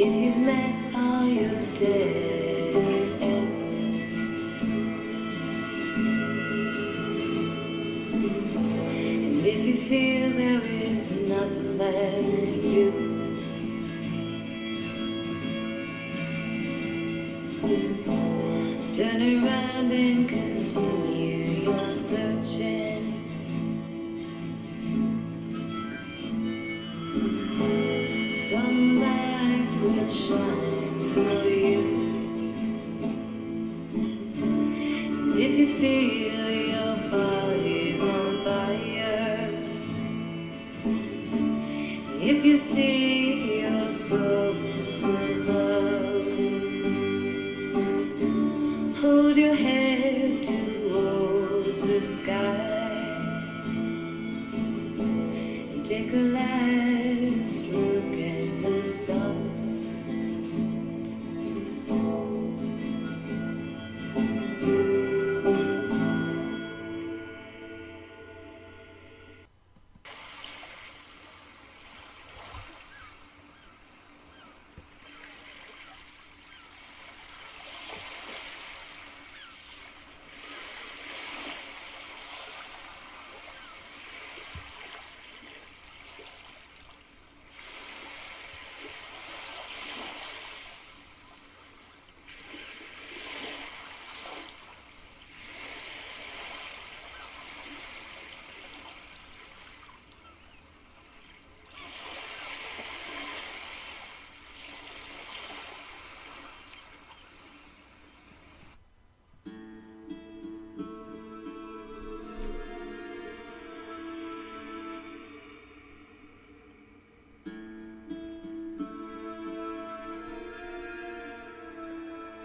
if you've met all your dead ends, and if you feel there is nothing left to do, turn around and continue your searching. Some light will shine for you. And if you feel your body's on fire, if you see your soul above, hold your head towards the sky and take a last look at the sun.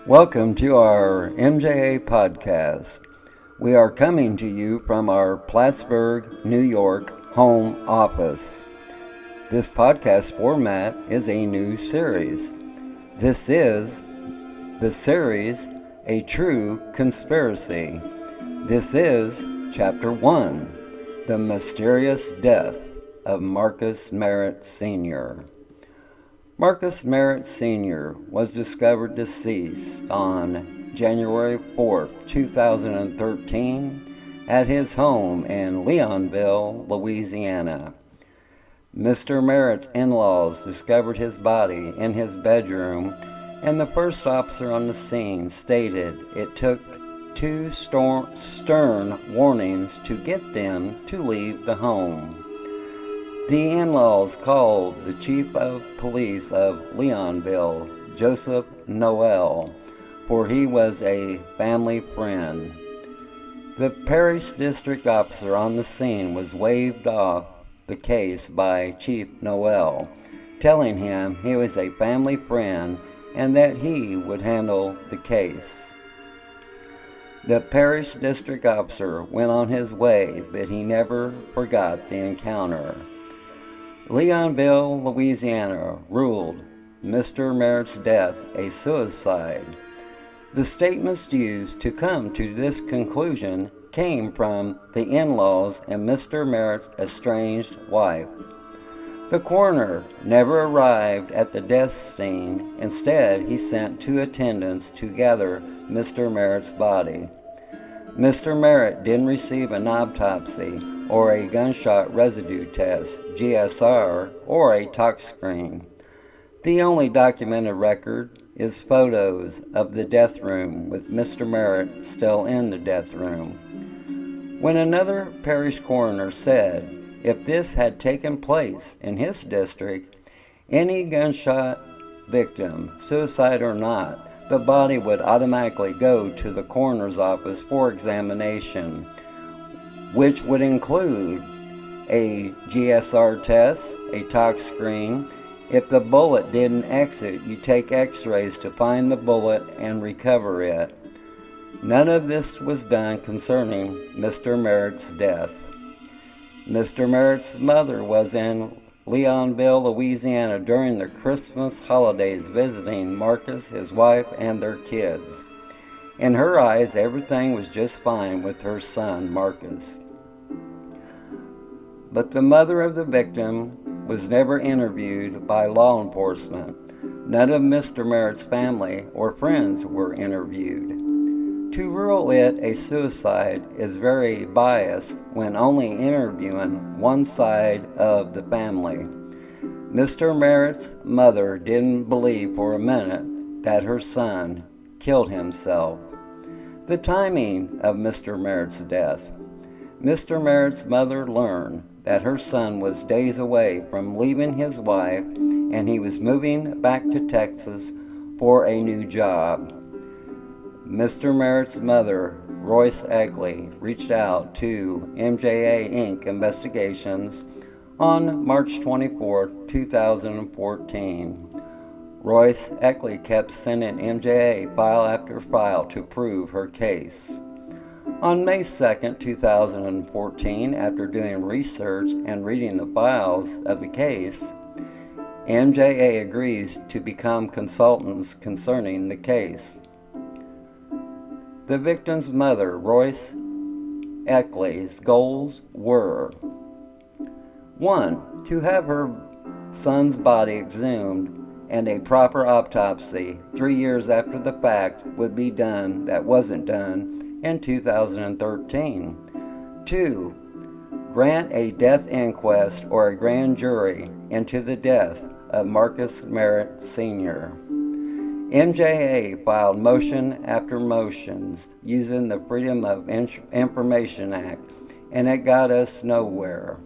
Welcome to our MJA podcast. We are coming to you from our Plattsburgh, New York home office. This podcast format is a new series. This is the series, A True Conspiracy. This is Chapter 1, The Mysterious Death of Marcus Merritt Sr. Marcus Merritt Sr. was discovered deceased on January 4th, 2013 at his home in Leonville, Louisiana. Mr. Merritt's in-laws discovered his body in his bedroom, and the first officer on the scene stated it took two stern warnings to get them to leave the home. The in-laws called the chief of police of Leonville, Joseph Noel, for he was a family friend. The parish district officer on the scene was waved off the case by Chief Noel, telling him he was a family friend and that he would handle the case. The parish district officer went on his way, but he never forgot the encounter. Leonville, Louisiana ruled Mr. Merritt's death a suicide. The statements used to come to this conclusion came from the in-laws and Mr. Merritt's estranged wife. The coroner never arrived at the death scene. Instead, he sent two attendants to gather Mr. Merritt's body. Mr. Merritt didn't receive an autopsy or a gunshot residue test, GSR, or a tox screen. The only documented record is photos of the death room with Mr. Merritt still in the death room. When another parish coroner said if this had taken place in his district, any gunshot victim, suicide or not, the body would automatically go to the coroner's office for examination, which would include a GSR test, a tox screen. If the bullet didn't exit, you take x-rays to find the bullet and recover it. None of this was done concerning Mr. Merritt's death. Mr. Merritt's mother was in Leonville, Louisiana during the Christmas holidays visiting Marcus, his wife, and their kids. In her eyes, everything was just fine with her son, Marcus. But the mother of the victim was never interviewed by law enforcement. None of Mr. Merritt's family or friends were interviewed. To rule it a suicide is very biased when only interviewing one side of the family. Mr. Merritt's mother didn't believe for a minute that her son killed himself. The timing of Mr. Merritt's death. Mr. Merritt's mother learned that her son was days away from leaving his wife and he was moving back to Texas for a new job. Mr. Merritt's mother, Royce Eckley, reached out to MJA Inc. Investigations on March 24, 2014. Royce Eckley kept sending MJA file after file to prove her case. On May 2, 2014, after doing research and reading the files of the case, MJA agrees to become consultants concerning the case. The victim's mother, Royce Eckley's goals were: 1. To have her son's body exhumed and a proper autopsy 3 years after the fact would be done that wasn't done in 2013. 2. Grant a death inquest or a grand jury into the death of Marcus Merritt Sr. MJA filed motion after motions using the Freedom of Information Act, and it got us nowhere.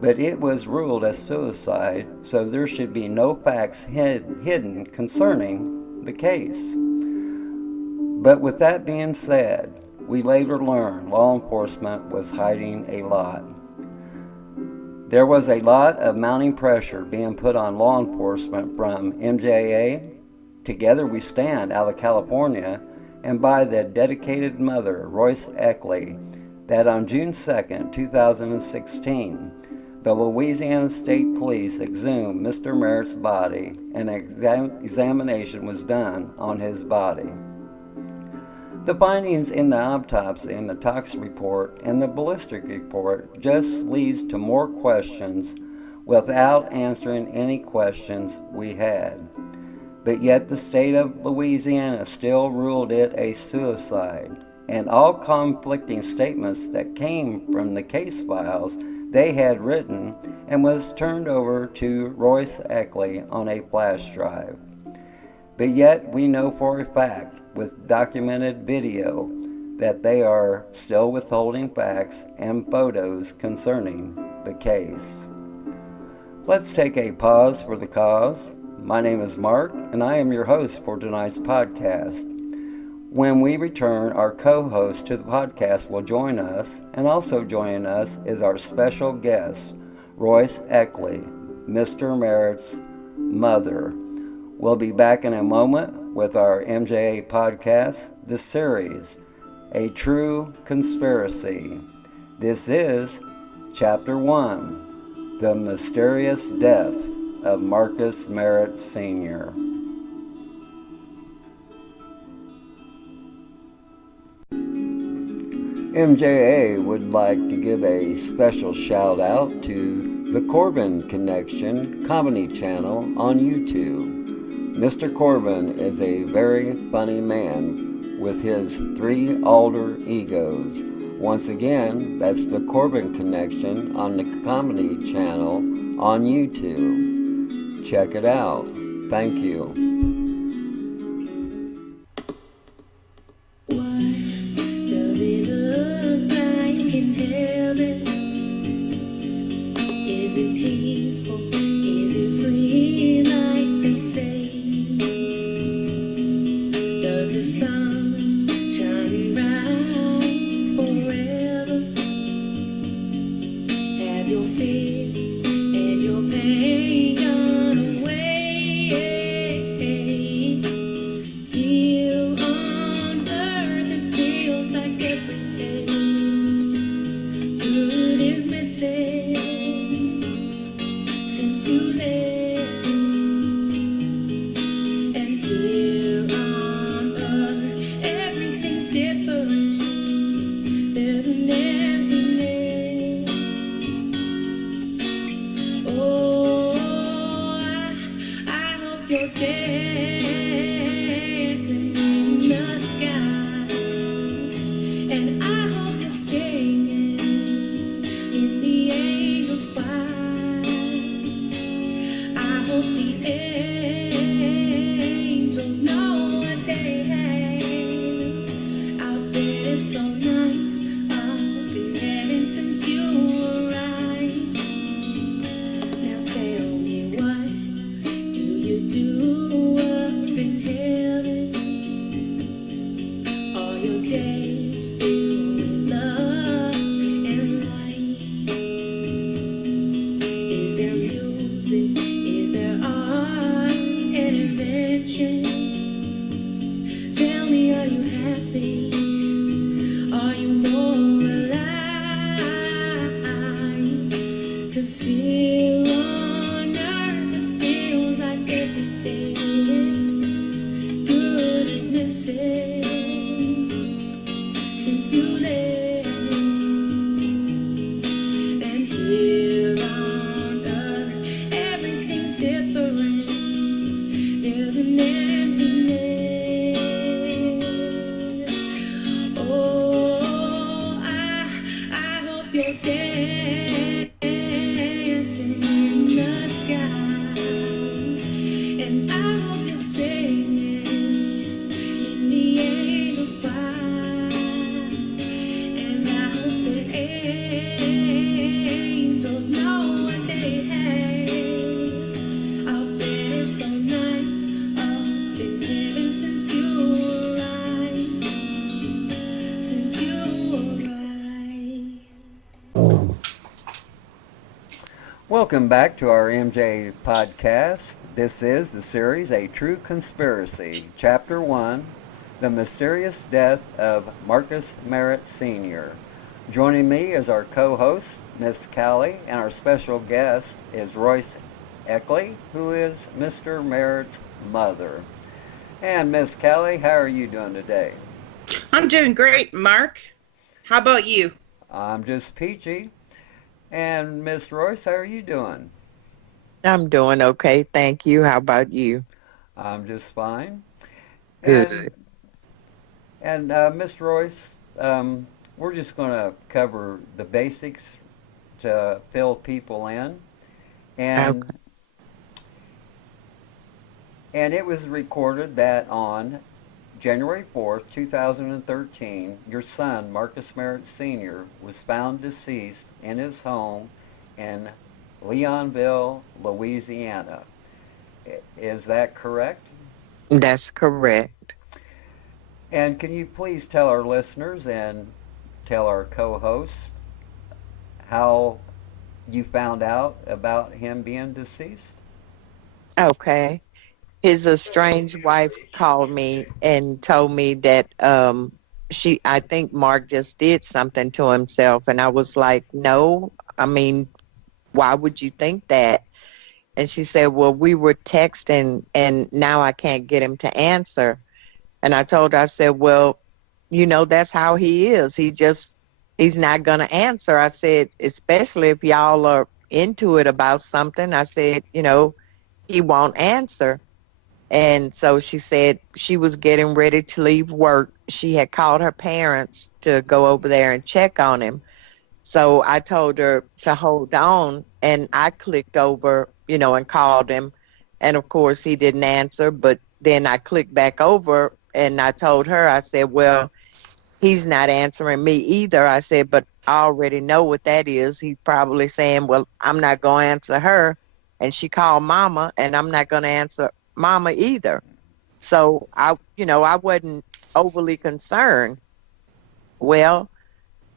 But it was ruled as suicide, so there should be no facts hidden concerning the case. But with that being said, we later learned law enforcement was hiding a lot. There was a lot of mounting pressure being put on law enforcement from MJA, Together We Stand out of California, and by the dedicated mother, Royce Eckley, that on June 2, 2016, the Louisiana State Police exhumed Mr. Merritt's body and an examination was done on his body. The findings in the autopsy and the tox report and the ballistic report just leads to more questions without answering any questions we had. But yet the state of Louisiana still ruled it a suicide, and all conflicting statements that came from the case files they had written and was turned over to Royce Eckley on a flash drive. But yet we know for a fact, with documented video, that they are still withholding facts and photos concerning the case. Let's take a pause for the cause. My name is Mark, and I am your host for tonight's podcast. When we return, our co-host to the podcast will join us, and also joining us is our special guest, Royce Eckley, Mr. Merritt's mother. We'll be back in a moment with our MJA podcast, the series, A True Conspiracy. This is Chapter 1, The Mysterious Death of Marcus Merritt Sr. MJA would like to give a special shout out to the Corbin Connection comedy channel on YouTube. Mr. Corbin is a very funny man with his 3 alter egos. Once again, that's the Corbin Connection on the comedy channel on YouTube. Check it out. Thank you. What does it look like in heaven? Is it peaceful? Is it free like they say? Does the sun shine bright forever? Have your fears and your pain gone away? You're dancing in the sky, and I hope you're singing in the angel's choir, and I hope the angels know what they have out there. So nights up in heaven since you arrived, since you arrived. Welcome back to our MJ podcast. This is the series A True Conspiracy, Chapter 1, The Mysterious Death of Marcus Merritt Sr. Joining me is our co-host, Miss Callie, and our special guest is Royce Eckley, who is Mr. Merritt's mother. And Miss Callie, how are you doing today? I'm doing great, Mark. How about you? I'm just peachy. And Miss Royce, how are you doing? I'm doing okay, thank you. How about you? I'm just fine. Good. And Miss Royce, we're just going to cover the basics to fill people in. And Okay. and it was recorded that on January 4th, 2013, your son, Marcus Merritt Sr., was found deceased in his home in Leonville, Louisiana. Is that correct? That's correct. And can you please tell our listeners and tell our co-hosts how you found out about him being deceased? Okay. His estranged wife called me and told me that I think Mark just did something to himself. And I was like, no, I mean, why would you think that? And she said, well, we were texting and now I can't get him to answer. And I told her, I said, well, that's how he is. He's not going to answer. I said, especially if y'all are into it about something. I said, he won't answer. And so she said she was getting ready to leave work. She had called her parents to go over there and check on him. So I told her to hold on, and I clicked over, and called him. And of course, he didn't answer. But then I clicked back over, and I told her, I said, well, he's not answering me either. I said, but I already know what that is. He's probably saying, well, I'm not going to answer her. And she called mama, and I'm not going to answer mama either. So I wasn't overly concerned. Well,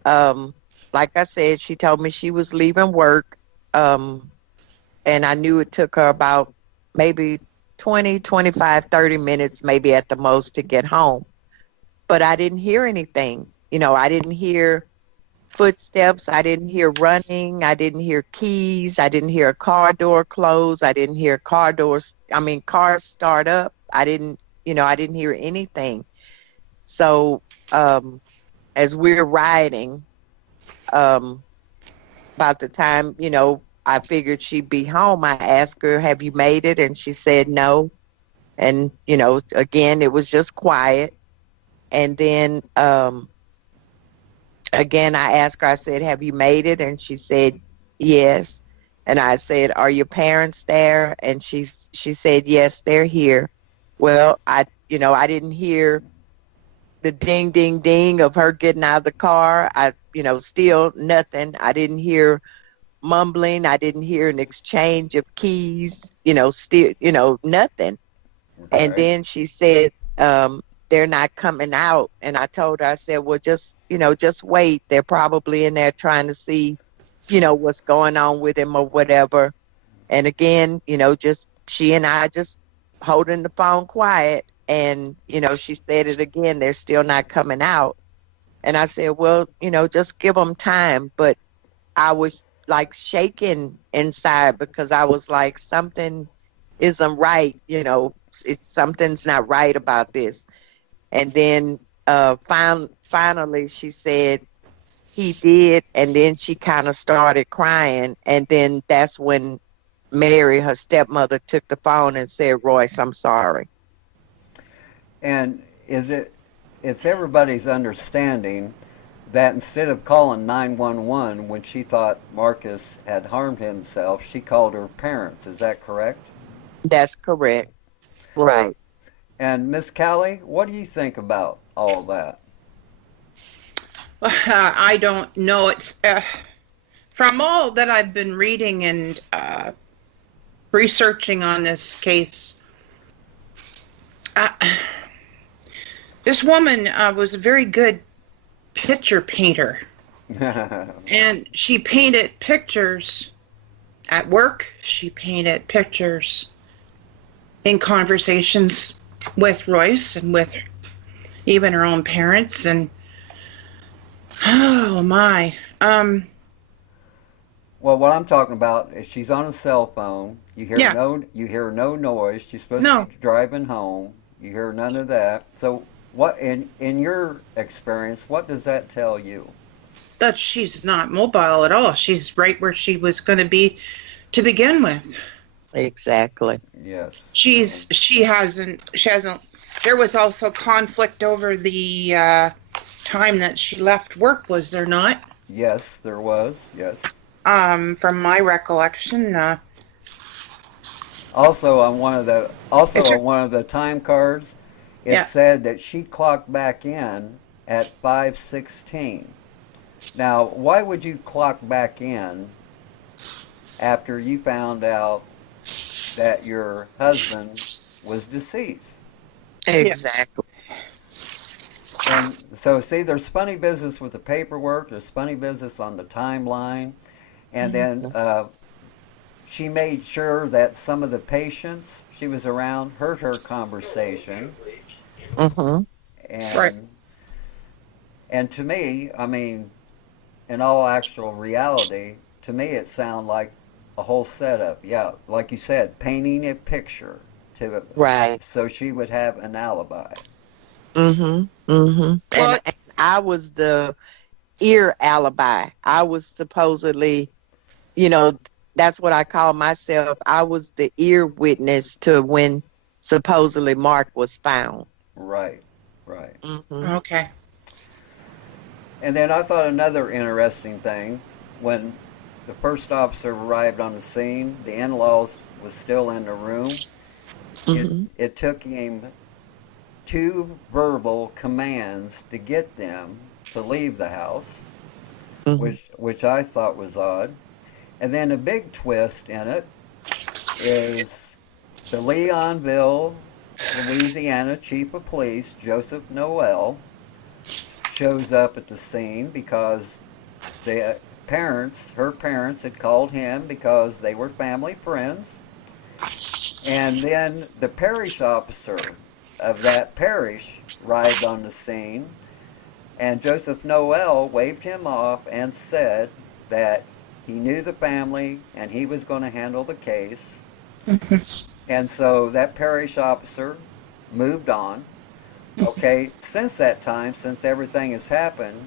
um, like I said, she told me she was leaving work. And I knew it took her about maybe 20, 25, 30 minutes, maybe at the most, to get home. But I didn't hear anything. I didn't hear footsteps. I didn't hear running. I didn't hear keys. I didn't hear a car door close. I didn't hear cars start up. I didn't hear anything. So as we're riding, about the time, I figured she'd be home, I asked her, have you made it? And she said no. And, again, it was just quiet. And then again, I asked her, I said, have you made it? And she said, yes. And I said, are your parents there? And she said, yes, they're here. Well, I didn't hear the ding, ding, ding of her getting out of the car. Still nothing. I didn't hear mumbling. I didn't hear an exchange of keys, still, nothing. And Okay. then she said, they're not coming out. And I told her, I said, well, just wait. They're probably in there trying to see, what's going on with him or whatever. And again, just she and I just holding the phone quiet. And, she said it again, they're still not coming out. And I said, well, just give them time. But I was like shaking inside because I was like, something isn't right. Something's not right about this. And then finally she said he did. And then she kind of started crying. And then that's when Mary, her stepmother, took the phone and said, Royce, I'm sorry. And it's everybody's understanding that instead of calling 911 when she thought Marcus had harmed himself, she called her parents. Is that correct? That's correct. Right. And Miss Callie, what do you think about all that? I don't know. It's from all that I've been reading and researching on this case. Uh, this woman was a very good picture painter, and she painted pictures at work. She painted pictures in conversations with Royce and with even her own parents. And oh my, Well, what I'm talking about is she's on a cell phone. Yeah. You hear no noise. She's supposed No. to be driving home. You hear none of that. So, what in your experience, what does that tell you? that she's not mobile at all. She's right where she was going to be to begin with. Exactly. Yes. She hasn't. There was also conflict over the time that she left work, was there not? Yes, there was. Yes. From my recollection, Also on one of the It's a- on one of the time cards, it Yeah. said that she clocked back in at 5:16. Now, why would you clock back in after you found out that your husband was deceased? Exactly. And so, see, there's funny business with the paperwork. There's funny business on the timeline, and then she made sure that some of the patients she was around heard her conversation, Mm-hmm. and Right. and to me, I mean, in all actual reality, to me, it sounded like a whole setup. Yeah, like you said, painting a picture to Right. so she would have an alibi. Mm-hmm. Mm-hmm. Well, And I was the ear alibi. I was supposedly, you know, that's what I call myself. I was the ear witness to when supposedly Mark was found. Right, right. Mm-hmm. okay. And then I thought another interesting thing, when the first officer arrived on the scene, the in-laws was still in the room. Mm-hmm. It took him two verbal commands to get them to leave the house, Mm-hmm. which I thought was odd. And then a big twist in it is the Leonville, Louisiana chief of police, Joseph Noel, shows up at the scene because the her parents had called him because they were family friends. And then the parish officer of that parish arrived on the scene, and Joseph Noel waved him off and said that he knew the family and he was going to handle the case. And so that parish officer moved on. Okay, since that time, since everything has happened,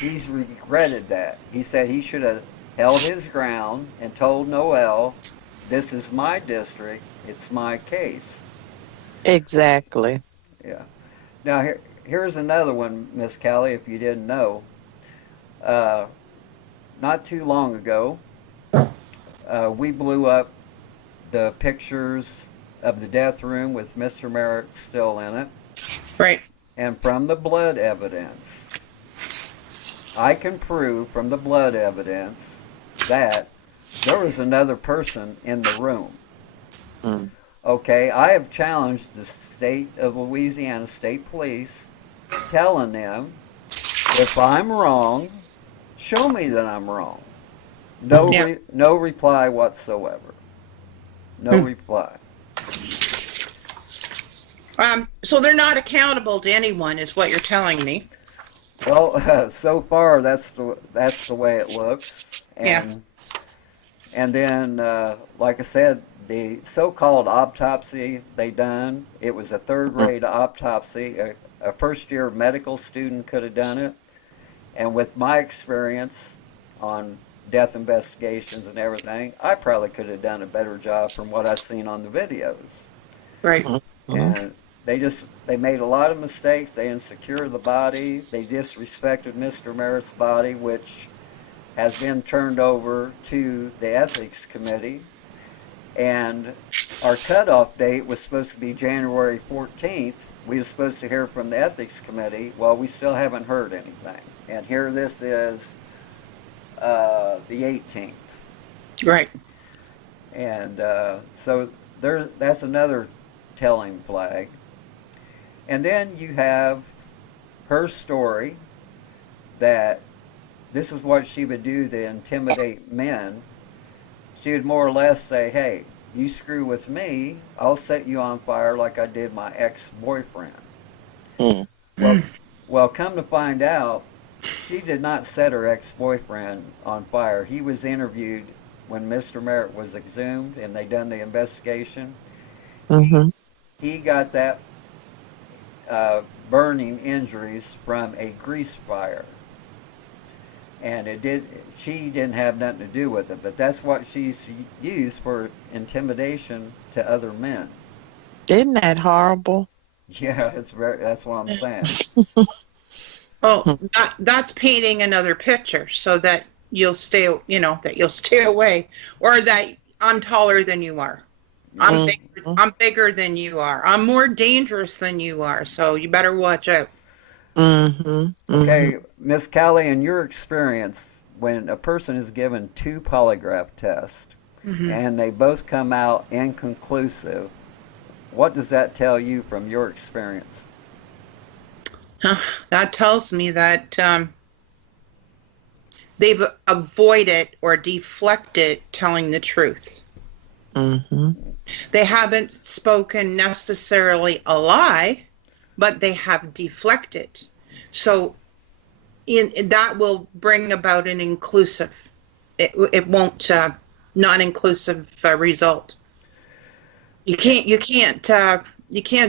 he's regretted that. He said he should have held his ground and told Noel, this is my district, it's my case. Exactly. Yeah. Now, here's another one, Miss Callie, if you didn't know. Uh, Not too long ago, we blew up the pictures of the death room with Mr. Merritt still in it. Right. And from the blood evidence, I can prove from the blood evidence that there was another person in the room. Mm. Okay, I have challenged the state of Louisiana State Police, telling them, if I'm wrong, show me that I'm wrong. No, Yeah. no reply whatsoever. No reply. So they're not accountable to anyone, is what you're telling me. Well, so far that's the way it looks. And then, like I said, the so-called autopsy they done, it was a third-grade autopsy. A first-year medical student could have done it. And with my experience on death investigations and everything, I probably could have done a better job from what I've seen on the videos. Right. And they made a lot of mistakes. They insecured the body. They disrespected Mr. Merritt's body, which has been turned over to the ethics committee. And our cutoff date was supposed to be January 14th. We were supposed to hear from the ethics committee. Well, we still haven't heard anything. And here this is the 18th. Right. And so that's another telling flag. And then you have her story that this is what she would do to intimidate men. She would more or less say, hey, you screw with me, I'll set you on fire like I did my ex-boyfriend. Mm. Well, come to find out, she did not set her ex-boyfriend on fire. He was interviewed when Mr. Merritt was exhumed and they done the investigation. Mm-hmm. He got that burning injuries from a grease fire. And she didn't have nothing to do with it, but that's what she's used for intimidation to other men. Isn't that horrible? Yeah, that's what I'm saying. Well, that's painting another picture so that you'll stay away, or that I'm taller than you are. I'm bigger than you are. I'm more dangerous than you are, so you better watch out. Mm-hmm. Okay, Miss Callie, in your experience, when a person is given 2 polygraph tests and they both come out inconclusive, what does that tell you from your experience? That tells me that they've avoided or deflected telling the truth. Mm-hmm. They haven't spoken necessarily a lie, but they have deflected. So that will bring about an inclusive. It won't non-inclusive result. You can't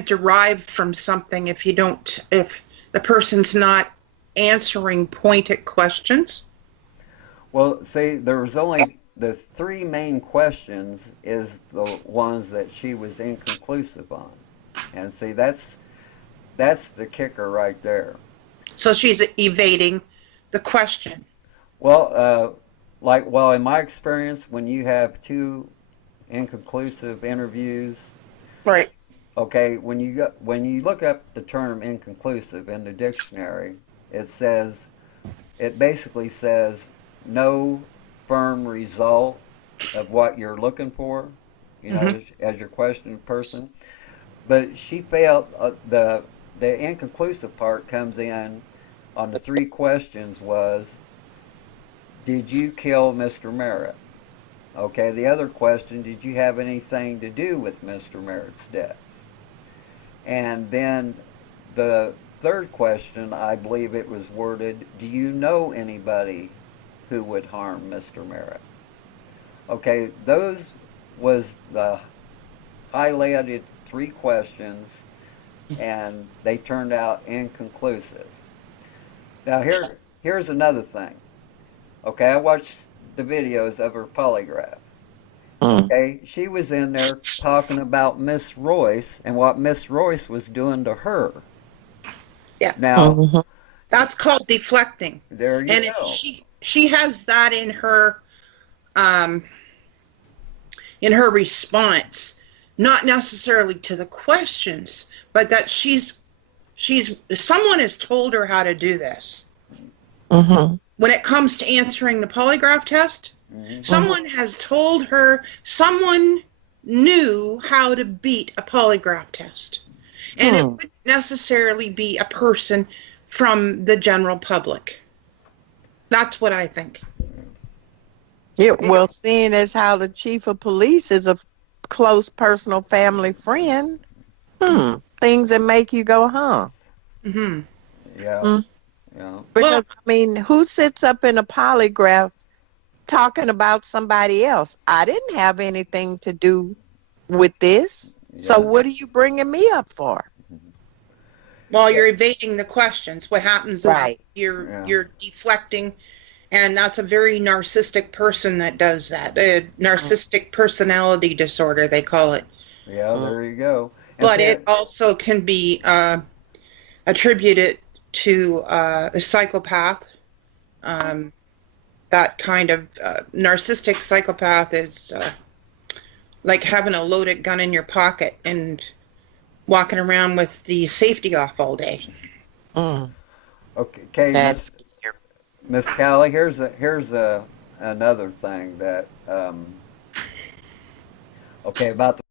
derive from something if the person's not answering pointed questions. Well, see, there was only the 3 main questions is the ones that she was inconclusive on. And see, that's the kicker right there. So she's evading the question. Well, in my experience, when you have 2 inconclusive interviews, Right. okay, when you look up the term inconclusive in the dictionary, it basically says no firm result of what you're looking for, as your question person. But she failed. The inconclusive part comes in on the 3 questions was, did you kill Mr. Merritt? Okay, the other question, did you have anything to do with Mr. Merritt's death? And then the 3rd question, I believe it was worded, do you know anybody who would harm Mr. Merritt? Okay, those was the highlighted 3 questions, and they turned out inconclusive. Now here's another thing. Okay, I watched the videos of her polygraph. Okay, she was in there talking about Miss Royce and what Miss Royce was doing to her. Yeah. Now, that's called deflecting. There you go. And if she has that in her response, not necessarily to the questions, but that someone has told her how to do this. Mm-hmm. When it comes to answering the polygraph test, someone has told her, someone knew how to beat a polygraph test. And it wouldn't necessarily be a person from the general public. That's what I think. Yeah, well, seeing as how the chief of police is a close personal family friend, things that make you go, huh? Mm-hmm. Yeah. Yeah. Because, I mean, who sits up in a polygraph talking about somebody else? I didn't have anything to do with this. Yeah. So what are you bringing me up for? Well, you're evading the questions. What happens is you're deflecting, and that's a very narcissistic person that does that. A narcissistic personality disorder, they call it. Yeah, there you go. but it also can be attributed to a psychopath. That kind of narcissistic psychopath is like having a loaded gun in your pocket and walking around with the safety off all day. Okay, That's Miss Callie, here's another thing that okay, about the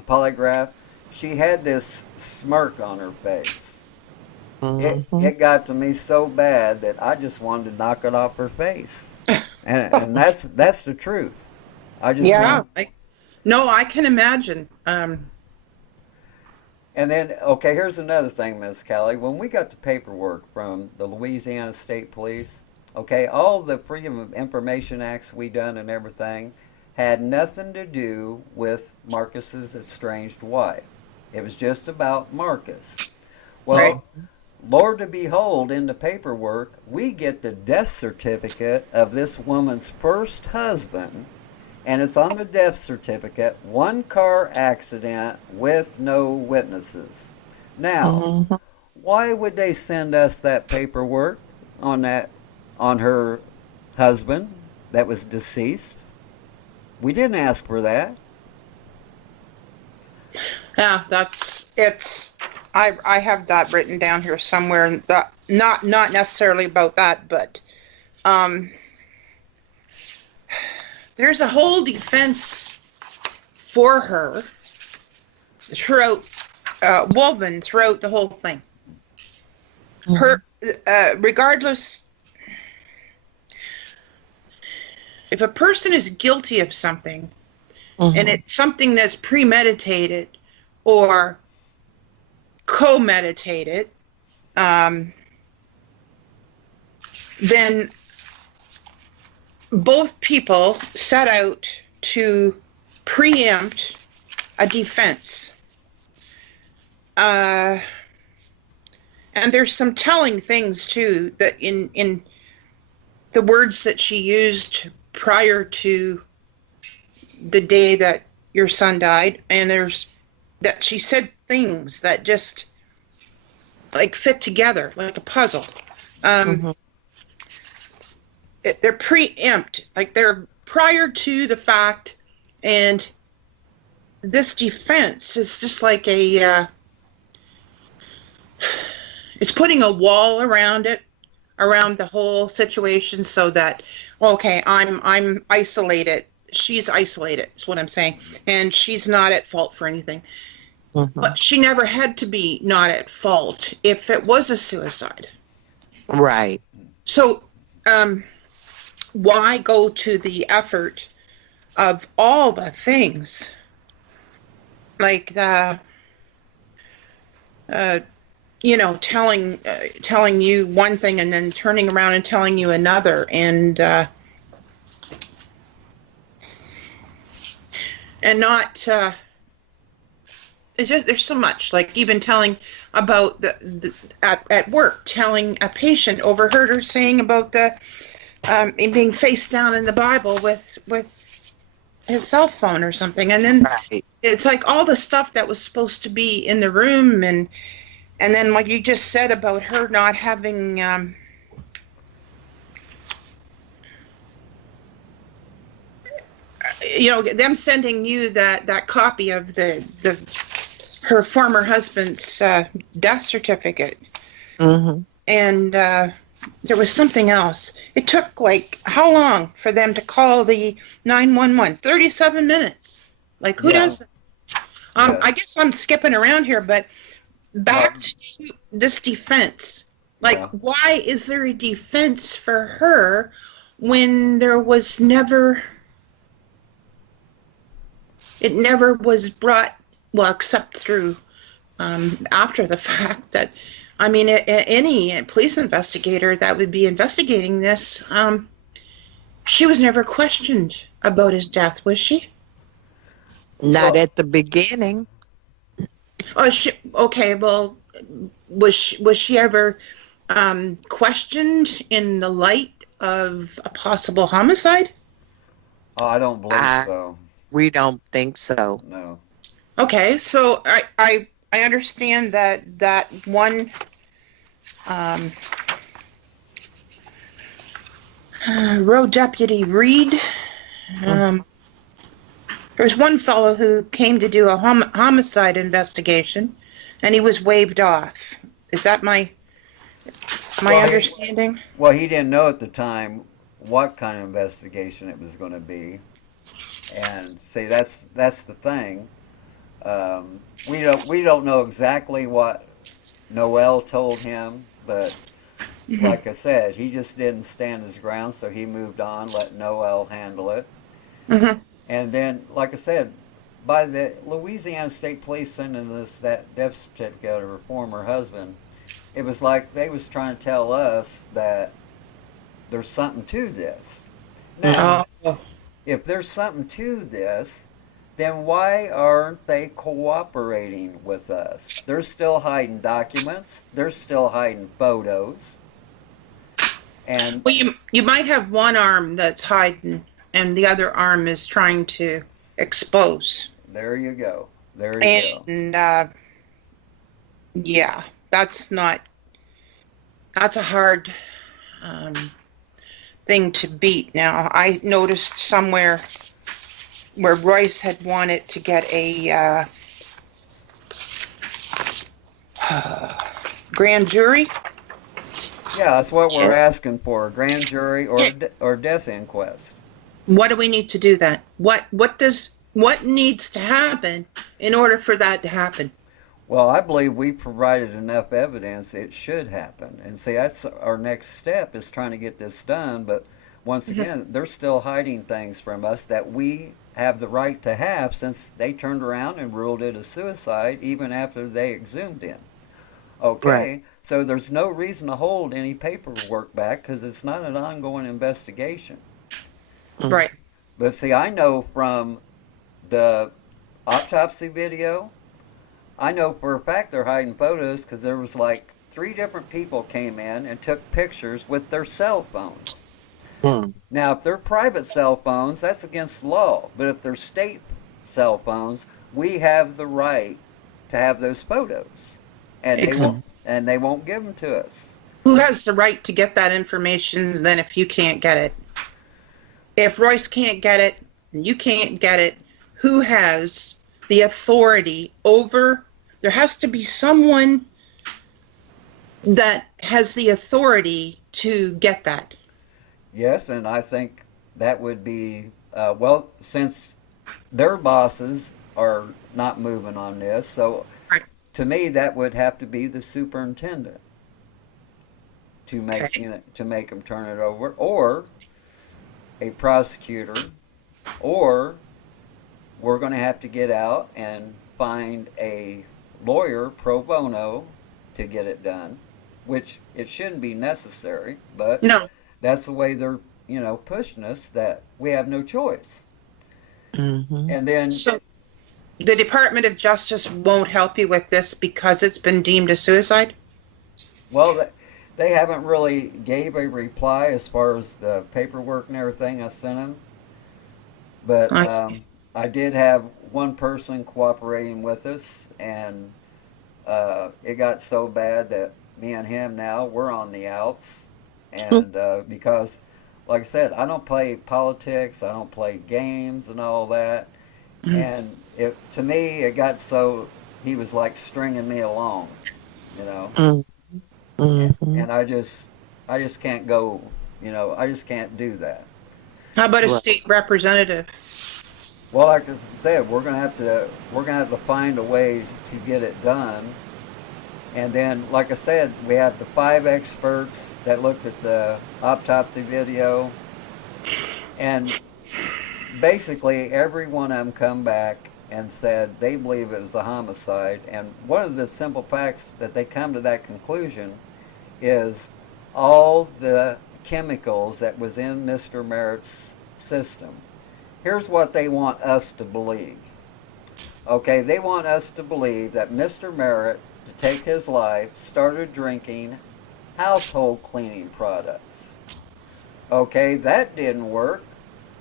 polygraph, she had this smirk on her face. It Mm-hmm. it got to me so bad that I just wanted to knock it off her face, and that's the truth. I just Yeah. want. No, I can imagine. And then, okay, here's another thing, Miss Kelly. When we got the paperwork from the Louisiana State Police, okay, all the Freedom of Information Acts we done and everything had nothing to do with Marcus's estranged wife. It was just about Marcus. Right. Well, Lord to behold, in the paperwork, we get the death certificate of this woman's first husband, and it's on the death certificate, one car accident with no witnesses. Now, Mm-hmm. why would they send us that paperwork on her husband that was deceased? We didn't ask for that. Yeah, it's. I have that written down here somewhere, and that not necessarily about that, but um, there's a whole defense for her throughout, woven throughout the whole thing. Her, regardless, if a person is guilty of something, and it's something that's premeditated or co-meditated, then both people set out to preempt a defense. And there's some telling things too, that in the words that she used prior to the day that your son died, and there's that she said things that just like fit together like a puzzle. They're preempt, like they're prior to the fact, and this defense is just like it's putting a wall around it, around the whole situation, so that, okay, I'm isolated. She's isolated, is what I'm saying, and she's not at fault for anything. But she never had to be not at fault if it was a suicide. Right. So, why go to the effort of all the things, like telling you one thing and then turning around and telling you another, and not. It's just, there's so much, like even telling about at work, telling a patient, overheard her saying about the being face down in the Bible with his cell phone or something, and then it's like all the stuff that was supposed to be in the room, and then like you just said about her not having them sending you that copy of her former husband's death certificate. And there was something else. It took like how long for them to call the 911? 37 minutes. Like who does that? I guess I'm skipping around here, but back to this defense. Like, why is there a defense for her when there was never, it never was brought, well, except through after the fact, that, I mean, any police investigator that would be investigating this, she was never questioned about his death, was she? Not at the beginning. Oh, okay, well, was she ever questioned in the light of a possible homicide? Oh, I don't believe so. We don't think so. No. Okay, so I understand that one road deputy Reed, there was one fellow who came to do a homicide investigation, and he was waived off. Is that my understanding? Well, he didn't know at the time what kind of investigation it was going to be, and see, that's the thing. We don't know exactly what Noel told him, but like I said, he just didn't stand his ground, so he moved on, let Noel handle it. Mm-hmm. And then, like I said, by the Louisiana State Police sending us that death certificate of her former husband, it was like they was trying to tell us that there's something to this. Now, Oh, if there's something to this, then why aren't they cooperating with us? They're still hiding documents. They're still hiding photos. And well, you might have one arm that's hiding, and the other arm is trying to expose. there you go. There you go. And yeah, that's a hard thing to beat. Now, I noticed somewhere where Royce had wanted to get a grand jury. Yeah, that's what we're asking for: a grand jury or death inquest. What do we need to do that? What needs to happen in order for that to happen? Well, I believe we provided enough evidence it should happen. And see, that's our next step is trying to get this done. But once again, they're still hiding things from us that we have the right to have since they turned around and ruled it a suicide even after they exhumed him. Okay, Right. so there's no reason to hold any paperwork back because it's not an ongoing investigation. Right. But see, I know from the autopsy video, I know for a fact they're hiding photos because there was like 3 different people came in and took pictures with their cell phones. Mm. Now, if they're private cell phones, that's against the law. But if they're state cell phones, we have the right to have those photos, and they won't give them to us. Who has the right to get that information then if you can't get it? If Royce can't get it and you can't get it, who has the authority over? There has to be someone that has the authority to get that. Yes, and I think that would be, well, since their bosses are not moving on this, so Right. to me that would have to be the superintendent to make Okay. to make them turn it over, or a prosecutor, or we're going to have to get out and find a lawyer pro bono to get it done, which it shouldn't be necessary, but No. that's the way they're pushing us that we have no choice. Mm-hmm. And then So the Department of Justice won't help you with this because it's been deemed a suicide? well, they haven't really gave a reply as far as the paperwork and everything I sent them, but I see. I did have one person cooperating with us, and it got so bad that me and him now we're on the outs, and because, like I said, I don't play politics, I don't play games and all that, and it to me it got so he was like stringing me along, you know, Mm-hmm. and I just can't go, I just can't do that. How about a Right. state representative? Well, like I said, we're gonna have to find a way to get it done. And then, like I said, we have the 5 experts that looked at the autopsy video, and basically every one of them come back and said they believe it was a homicide. And one of the simple facts that they come to that conclusion is all the chemicals that was in Mr. Merritt's system. Here's what they want us to believe. Okay, they want us to believe that Mr. Merritt, to take his life, started drinking household cleaning products. Okay, that didn't work,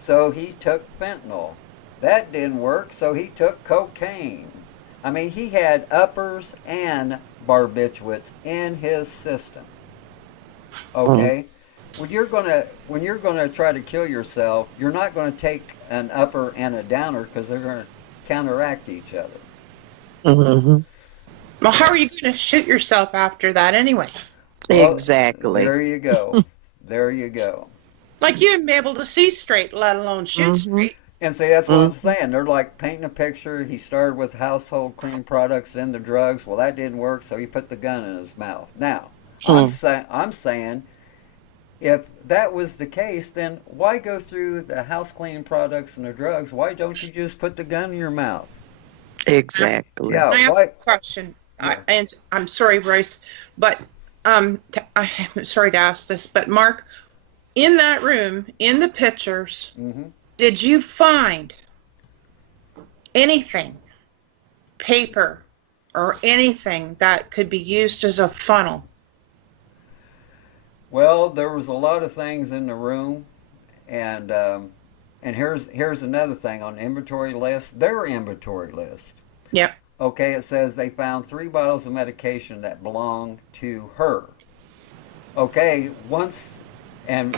so he took fentanyl. That didn't work, so he took cocaine. I mean, he had uppers and barbiturates in his system. Okay, when you're gonna try to kill yourself, you're not going to take an upper and a downer because they're going to counteract each other. Mm-hmm. Well, how are you going to shoot yourself after that anyway? Well, Exactly. there you go. There you go. Like you wouldn't be able to see straight, let alone shoot Mm-hmm. straight. And see, that's what I'm saying. They're like painting a picture. He started with household cleaning products, then the drugs. Well, that didn't work, so he put the gun in his mouth. Now, I'm saying, if that was the case, then why go through the house cleaning products and the drugs? Why don't you just put the gun in your mouth? Exactly. Yeah, I ask why? a question? Yeah. And I'm sorry, Royce, but I'm sorry to ask this, but Mark, in that room, in the pictures, did you find anything, paper, or anything that could be used as a funnel? Well, there was a lot of things in the room, and here's another thing on the inventory list. Their inventory list. Yep. Okay, it says they found 3 bottles of medication that belonged to her. Okay, once, and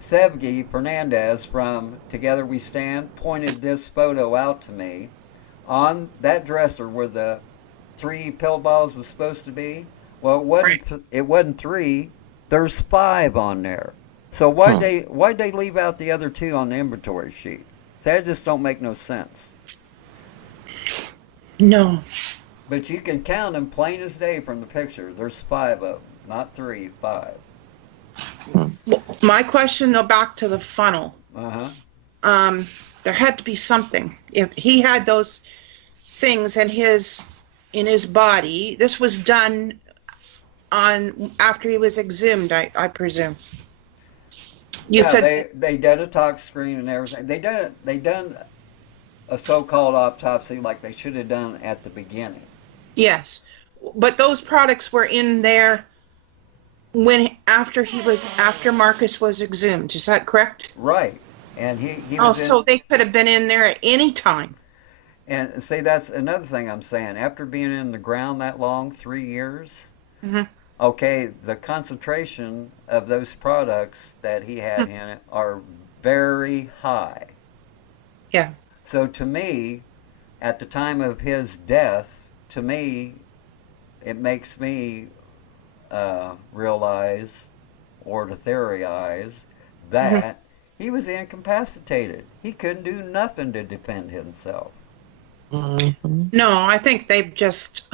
Sevgi Fernandez from Together We Stand pointed this photo out to me. On that dresser where the 3 pill bottles was supposed to be, well, it wasn't 3. There's 5 on there. So why'd they leave out the other 2 on the inventory sheet? That just don't make no sense. No. But you can count them plain as day from the picture. There's 5 of them, not 3, 5. Well, my question, though, back to the funnel. There had to be something. If he had those things in his body, this was done on after he was exhumed, I presume. You said they did a tox screen and everything. They done a so-called autopsy like they should have done at the beginning. yes, but those products were in there after Marcus was exhumed. Is that correct? Right, and he was so they could have been in there at any time. And see, that's another thing I'm saying. After being in the ground that long, 3 years, okay, the concentration of those products that he had in it are very high. Yeah. So to me, at the time of his death, to me, it makes me realize or to theorize that he was incapacitated. He couldn't do nothing to defend himself. No, I think they've just,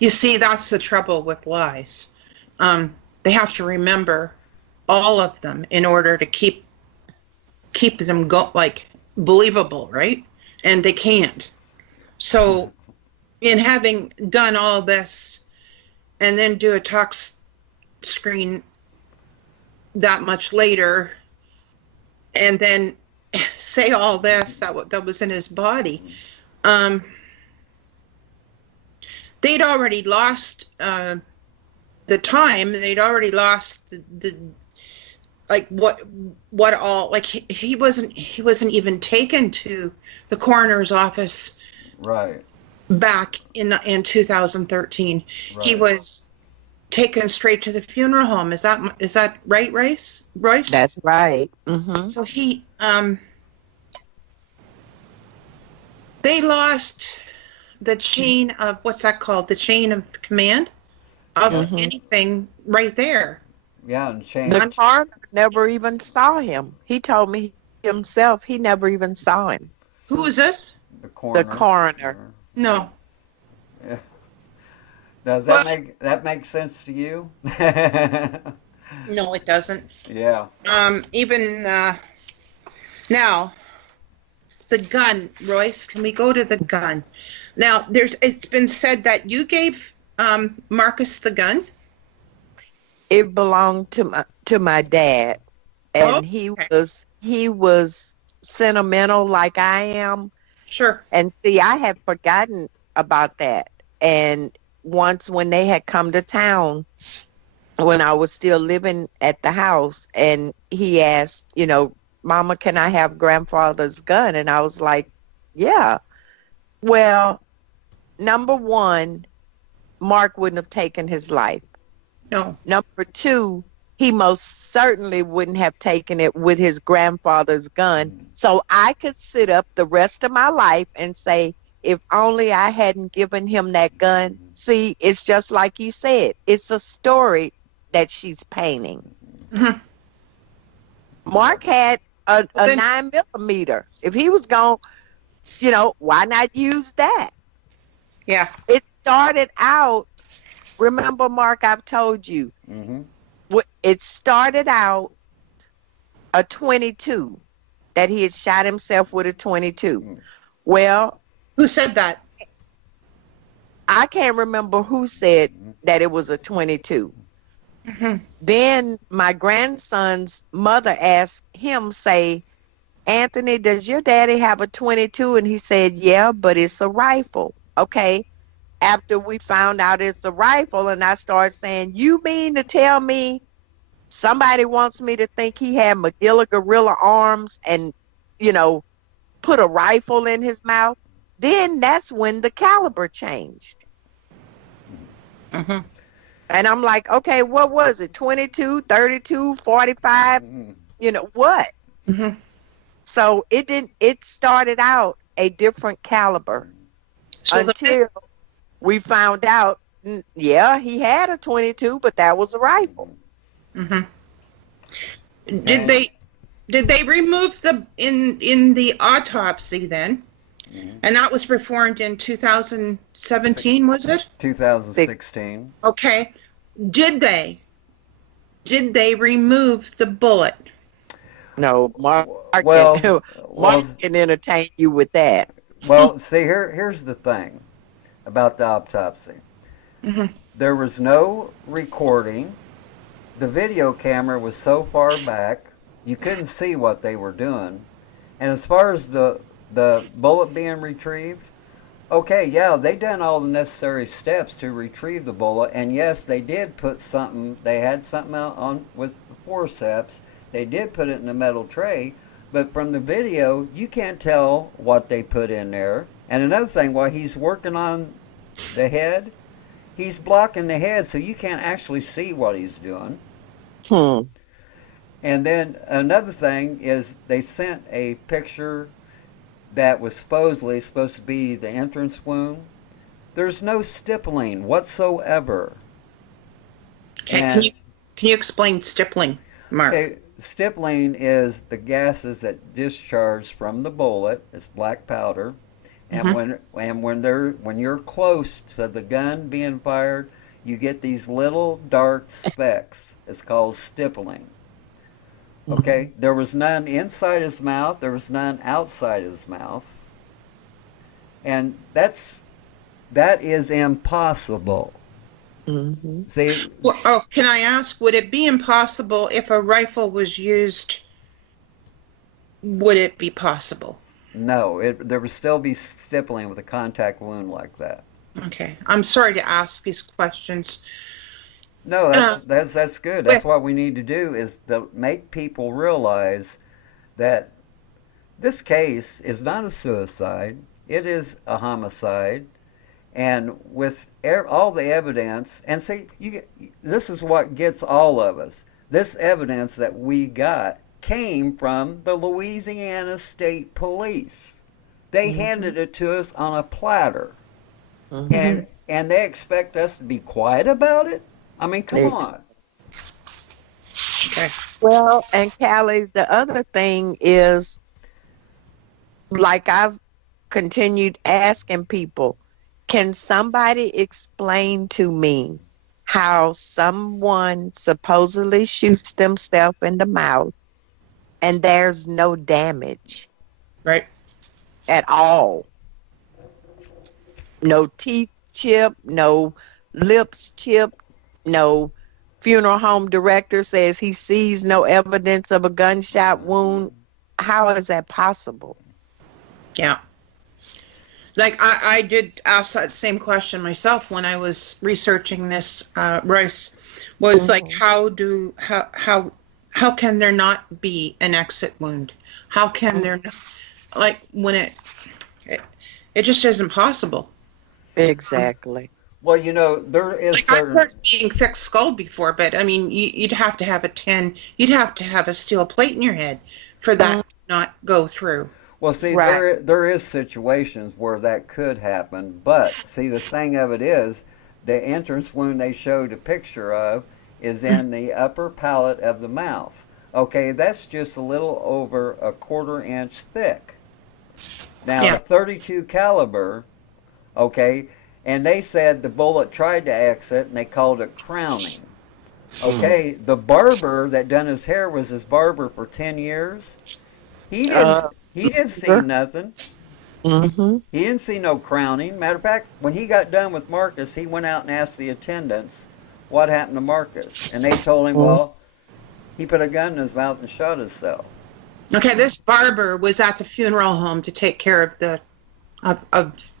you see, that's the trouble with lies. They have to remember all of them in order to keep them believable, right? And they can't. So in having done all this and then do a tox screen that much later and then say all this that was in his body, they'd already lost the time. They'd already lost the like what all, like he wasn't even taken to the coroner's office Right. back in 2013. Right. He was taken straight to the funeral home. Is that right, Royce? That's right. So they lost the chain of, what's that called? The chain of command of anything right there. Yeah, and change. The coroner never even saw him. He told me himself he never even saw him. Who is this? The coroner. The coroner. No. Yeah. Does that make sense to you? No, it doesn't. Yeah. Even now, the gun, Royce. Can we go to the gun? Now, it's been said that you gave Marcus the gun. It belonged to my dad, and he was sentimental like I am. Sure. And see, I had forgotten about that. And once when they had come to town, when I was still living at the house, and he asked, Mama, can I have grandfather's gun? And I was like, yeah. Well, number one, Mark wouldn't have taken his life. No. Number two, he most certainly wouldn't have taken it with his grandfather's gun. So I could sit up the rest of my life and say, if only I hadn't given him that gun. See, it's just like you said. It's a story that she's painting. Mark had a Then- 9mm. If he was going, why not use that? Yeah. It started out, remember, Mark, I've told you, Mm-hmm. it started out a 22, that he had shot himself with a 22. Mm. Well, Who said that? I can't remember who said that it was a 22. Mhm. Then my grandson's mother asked him, say, Anthony, does your daddy have a 22? And he said, yeah, but it's a rifle. Okay. After we found out it's a rifle, and I started saying, you mean to tell me somebody wants me to think he had Magilla gorilla arms and, put a rifle in his mouth? Then that's when the caliber changed. Mhm. And I'm like, okay, what was it? 22, 32, 45? What? Mhm. So it started out a different caliber So until we found out, yeah, he had a 22, but that was a rifle. Mhm. And- Did they remove the in the autopsy then? Mhm. And that was performed in 2017, was it? 2016. Okay. Did they remove the bullet? No, Mark, Well, Mark can entertain you with that. well, see, here's the thing about the autopsy. Mhm. There was no recording. The video camera was so far back, you couldn't see what they were doing. And as far as the bullet being retrieved, okay, yeah, they done all the necessary steps to retrieve the bullet, and yes, they did put something. They had something out on with the forceps. They did put it in a metal tray, but from the video, you can't tell what they put in there. And another thing, while he's working on the head, he's blocking the head, so you can't actually see what he's doing. Hmm. And then another thing is they sent a picture that was supposedly supposed to be the entrance wound. There's no stippling whatsoever. Okay. And Can you explain stippling, Mark? stippling is the gases that discharge from the bullet. It's black powder, and when you're close to the gun being fired, you get these little dark specks. It's called stippling. Okay, there was none inside his mouth. There was none outside his mouth, and that is impossible. Mm-hmm. See, Well, can I ask, would it be impossible if a rifle was used? Would it be possible? no, there would still be stippling with a contact wound like that. Okay. I'm sorry to ask these questions. No, Uh, that's good. That's what we need to do is to make people realize that this case is not a suicide. It is a homicide, and with all the evidence, and see, this is what gets all of us. This evidence that we got came from the Louisiana State Police. They handed it to us on a platter, and they expect us to be quiet about it. I mean, come on. Okay. Well, and Callie, the other thing is, like I've continued asking people, can somebody explain to me how someone supposedly shoots themselves in the mouth and there's no damage Right. at all? No teeth chip, no lips chip, no funeral home director says he sees no evidence of a gunshot wound. How is that possible? Yeah. Like I did ask that same question myself when I was researching this, Royce, was like, how can there not be an exit wound? How can there not, like, when it just isn't possible. Exactly. Well, there is Like, I've certain. heard being fixed skull before, but I mean, you'd have to have you'd have to have a steel plate in your head for that to not go through. Well, see, Right. there is situations where that could happen, but see, the thing of it is, the entrance wound they showed a picture of is in the upper palate of the mouth. Okay, that's just a little over a quarter-inch thick. Now, a Yeah. 32 caliber, okay, and they said the bullet tried to exit and they called it crowning. Okay, the barber that done his hair was his barber for 10 years. He didn't Uh, he didn't see nothing. mm-hmm. He didn't see no crowning. Matter of fact, when he got done with Marcus, he went out and asked the attendants what happened to Marcus. And they told him, well, he put a gun in his mouth and shot himself. Okay, this barber was at the funeral home to take care of the of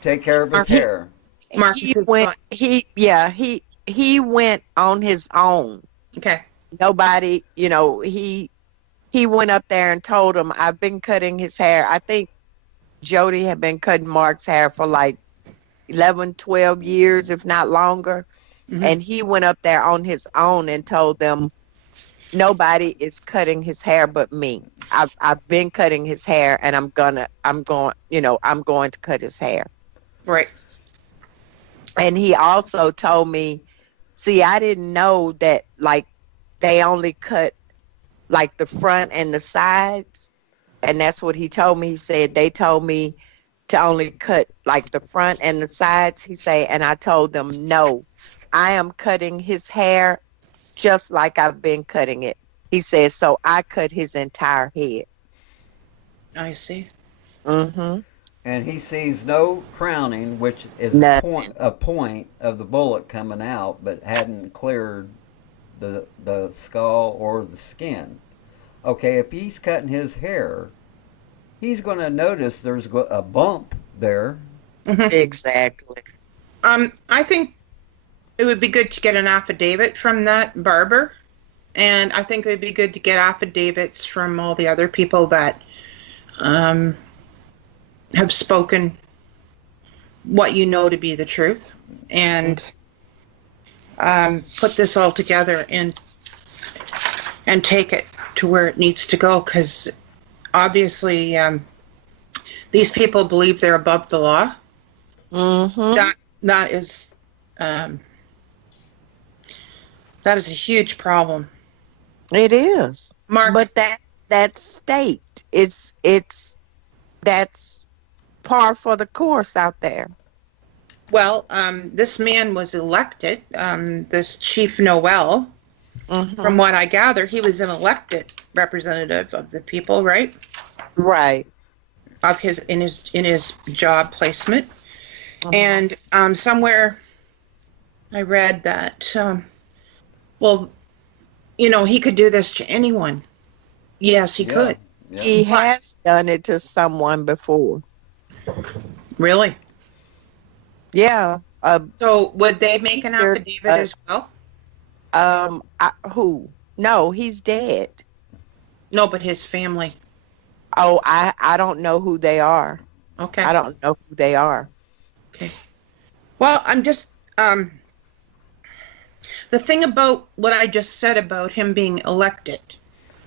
Take care of his Marcus. hair. He Marcus's went. son. He went on his own. Okay. Nobody, he went up there and told him, I've been cutting his hair. I think Jody had been cutting Mark's hair for like 11, 12 years, if not longer. Mm-hmm. And he went up there on his own and told them, nobody is cutting his hair but me. I've been cutting his hair, and I'm going to cut his hair. Right. And he also told me, see, I didn't know that, like, they only cut like the front and the sides. And that's what he told me. He said, they told me to only cut like the front and the sides. He said, and I told them, no, I am cutting his hair just like I've been cutting it. He said, so I cut his entire head. I see. Mm-hmm. And he sees no crowning, which is a point of the bullet coming out, but hadn't cleared the skull or the skin. Okay, if he's cutting his hair, he's going to notice there's a bump there. Mm-hmm. Exactly. I think it would be good to get an affidavit from that barber, and I think it would be good to get affidavits from all the other people that have spoken what you know to be the truth, and put this all together and take it to where it needs to go, because obviously these people believe they're above the law. Mm-hmm. That is a huge problem. It is. Mark, But that's state. That's par for the course out there. well, this man was elected, this Chief Noel. Mm-hmm. From what I gather, he was an elected representative of the people, right? Right. Of in his job placement. Mm-hmm. And somewhere I read that, he could do this to anyone. Yes, he could. Yeah. He has done it to someone before. Really? Yeah. So would they make an affidavit as well? Who? No, he's dead. No, but his family. Oh, I don't know who they are. Okay. I don't know who they are. Okay. Well, I'm just the thing about what I just said about him being elected.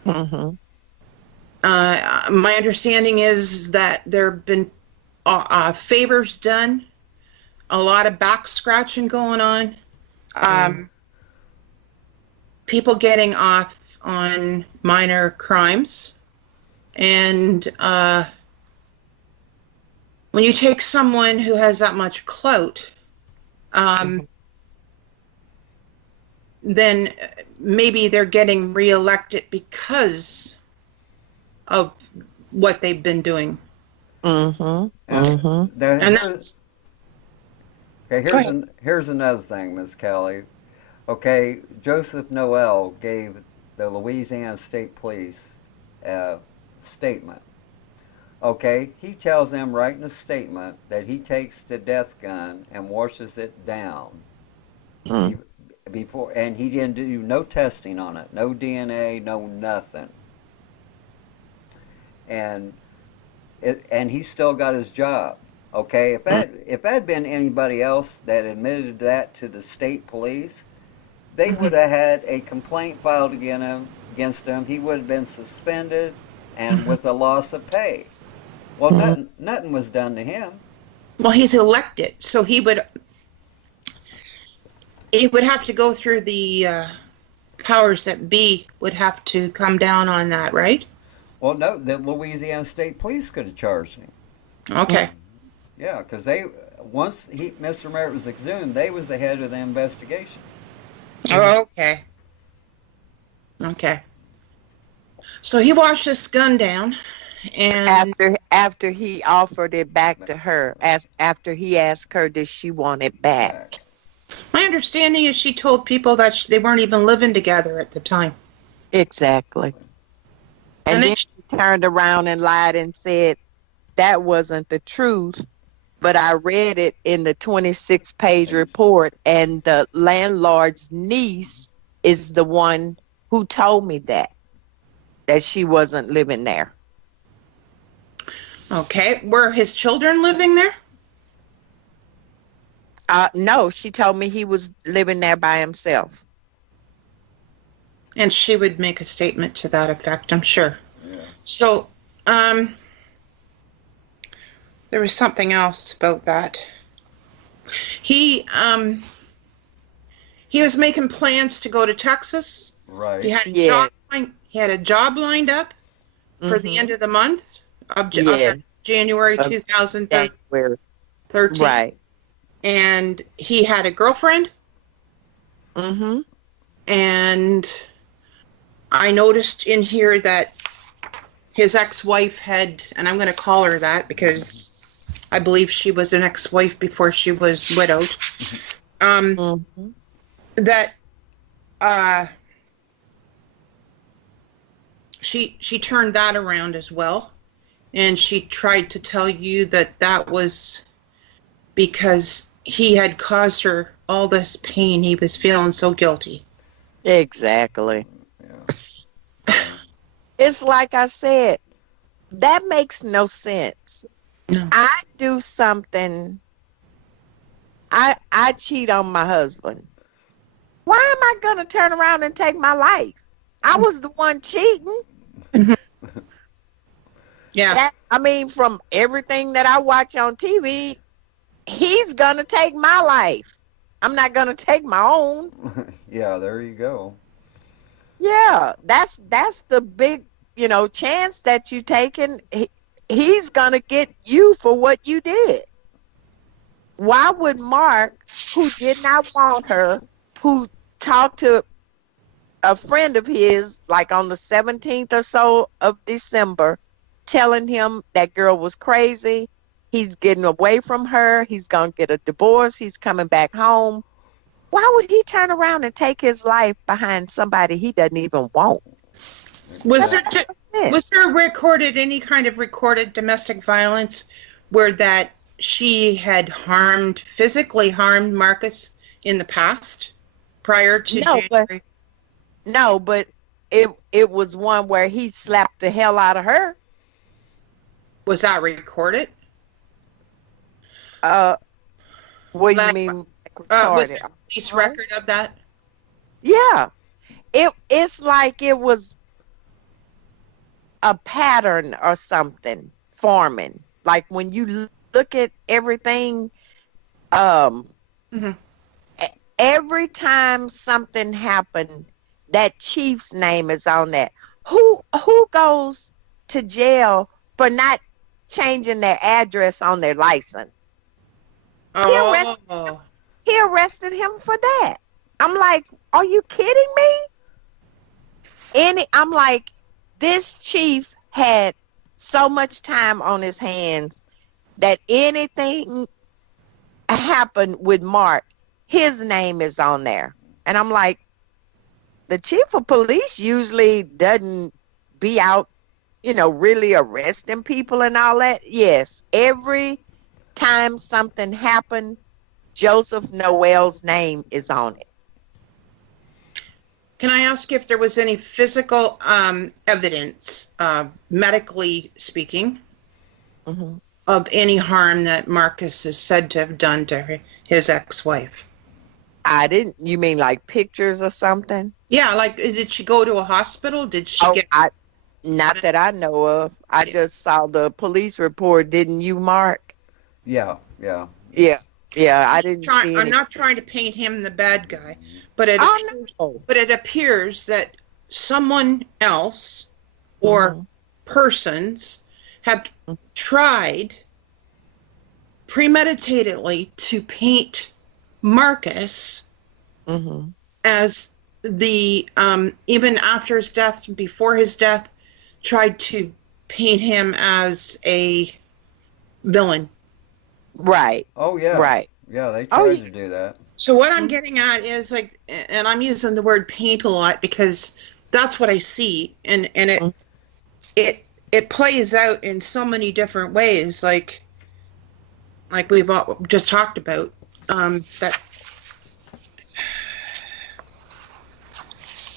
Mm-hmm. My understanding is that there have been favors done, a lot of back scratching going on, people getting off on minor crimes, and when you take someone who has that much clout, then maybe they're getting reelected because of what they've been doing. Mm-hmm. Mm-hmm. And that's Okay, here's another thing, Miss Kelly. Okay, Joseph Noel gave the Louisiana State Police a statement. Okay, he tells them right in the statement that he takes the death gun and washes it down before, and he didn't do no testing on it, no DNA, no nothing, and he still got his job. Okay, if that had been anybody else that admitted that to the state police, they would have had a complaint filed against him. He would have been suspended and with a loss of pay. Well, nothing was done to him. Well, he's elected, so he would have to go through the powers that be would have to come down on that, right? Well, no, the Louisiana State Police could have charged him. Okay. Yeah, because Mr. Merritt was exhumed, they was the head of the investigation. Oh, okay. Okay. So he washed his gun down, and After he offered it back to her, after he asked her, did she want it back? my understanding is she told people that they weren't even living together at the time. Exactly. And then she turned around and lied and said that wasn't the truth, but I read it in the 26-page report, and the landlord's niece is the one who told me that she wasn't living there. Okay. Were his children living there? No, she told me he was living there by himself. And she would make a statement to that effect, I'm sure. Yeah. So, there was something else about that. He was making plans to go to Texas. Right. He had a job lined up for the end of the month of January 2013. Right. And he had a girlfriend. Mm-hmm. And I noticed in here that his ex-wife had, and I'm going to call her that because I believe she was an ex-wife before she was widowed, that she turned that around as well. And she tried to tell you that that was because he had caused her all this pain. He was feeling so guilty. Exactly. Yeah. It's like I said, that makes no sense. No. I do something, I cheat on my husband. Why am I going to turn around and take my life? I was the one cheating. Yeah. From everything that I watch on TV, he's going to take my life. I'm not going to take my own. Yeah, there you go. Yeah, that's the big, chance that you taking. He's going to get you for what you did. Why would Mark, who did not want her, who talked to a friend of his, like on the 17th or so of December, telling him that girl was crazy, he's getting away from her, he's going to get a divorce, he's coming back home. Why would he turn around and take his life behind somebody he doesn't even want? Was there any kind of recorded domestic violence where that she had physically harmed Marcus in the past prior to January? No, but it was one where he slapped the hell out of her. Was that recorded? What do you mean? Was there a police record of that? Yeah. It's like it was a pattern or something forming. Like when you look at everything, every time something happened, that chief's name is on that. Who goes to jail for not changing their address on their license? Oh. He arrested him for that. I'm like, are you kidding me? I'm like, this chief had so much time on his hands that anything happened with Mark, his name is on there. And I'm like, the chief of police usually doesn't be out, really arresting people and all that. Yes, every time something happened, Joseph Noel's name is on it. Can I ask if there was any physical evidence, medically speaking, of any harm that Marcus is said to have done to his ex-wife? I didn't. You mean like pictures or something? Yeah, like did she go to a hospital? Did she get? Not that I know of. I just saw the police report. Didn't you, Mark? Yeah. Yeah. Yeah, I didn't see I'm any. not trying to paint him the bad guy, but Oh no. it appears that someone else or Mm-hmm. persons have tried premeditatedly to paint Marcus Mm-hmm. as the even after his death, before his death, tried to paint him as a villain. Right. Oh yeah, Right. yeah. They Oh tried yeah. to do that. So what I'm getting at is like, and I'm using the word paint a lot because that's what I see, and it plays out in so many different ways, like we've just talked about. That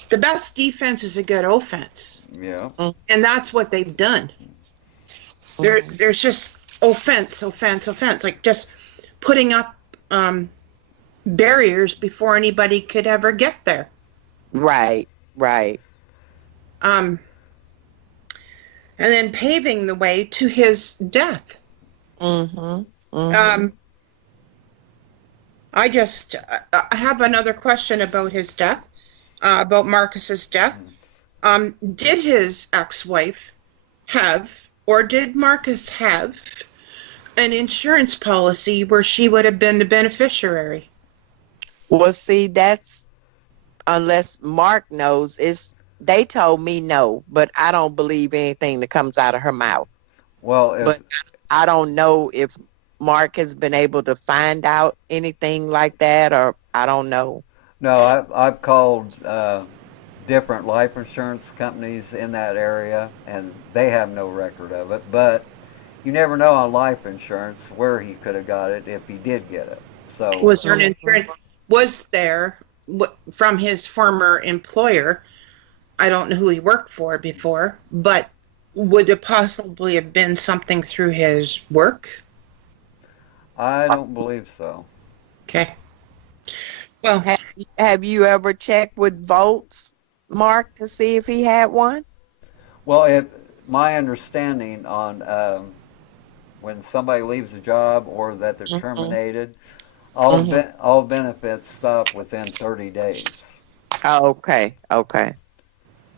the best defense is a good offense, Yeah. and that's what they've done. There's just offense, offense, offense, like just putting up barriers before anybody could ever get there. Right. Right. Um, and then paving the way to his death. Mm-hmm. Mm-hmm. Um, I have another question about his death, about Marcus's death. Did his ex-wife have, or did Marcus have, an insurance policy where she would have been the beneficiary? Well, see, that's unless Mark knows. They told me no, but I don't believe anything that comes out of her mouth. Well, But I don't know if Mark has been able to find out anything like that, or I don't know. no, I've called different life insurance companies in that area, and they have no record of it. But you never know on life insurance where he could have got it if he did get it. So Was there an insurance? Was there from his former employer? I don't know who he worked for before, but would it possibly have been something through his work? I don't believe so. Okay. Well, Have you ever checked with Volts, Mark, to see if he had one? Well, my understanding on when somebody leaves a job or that they're Mm-hmm. terminated, Mm-hmm. all benefits stop within 30 days. Okay. Okay.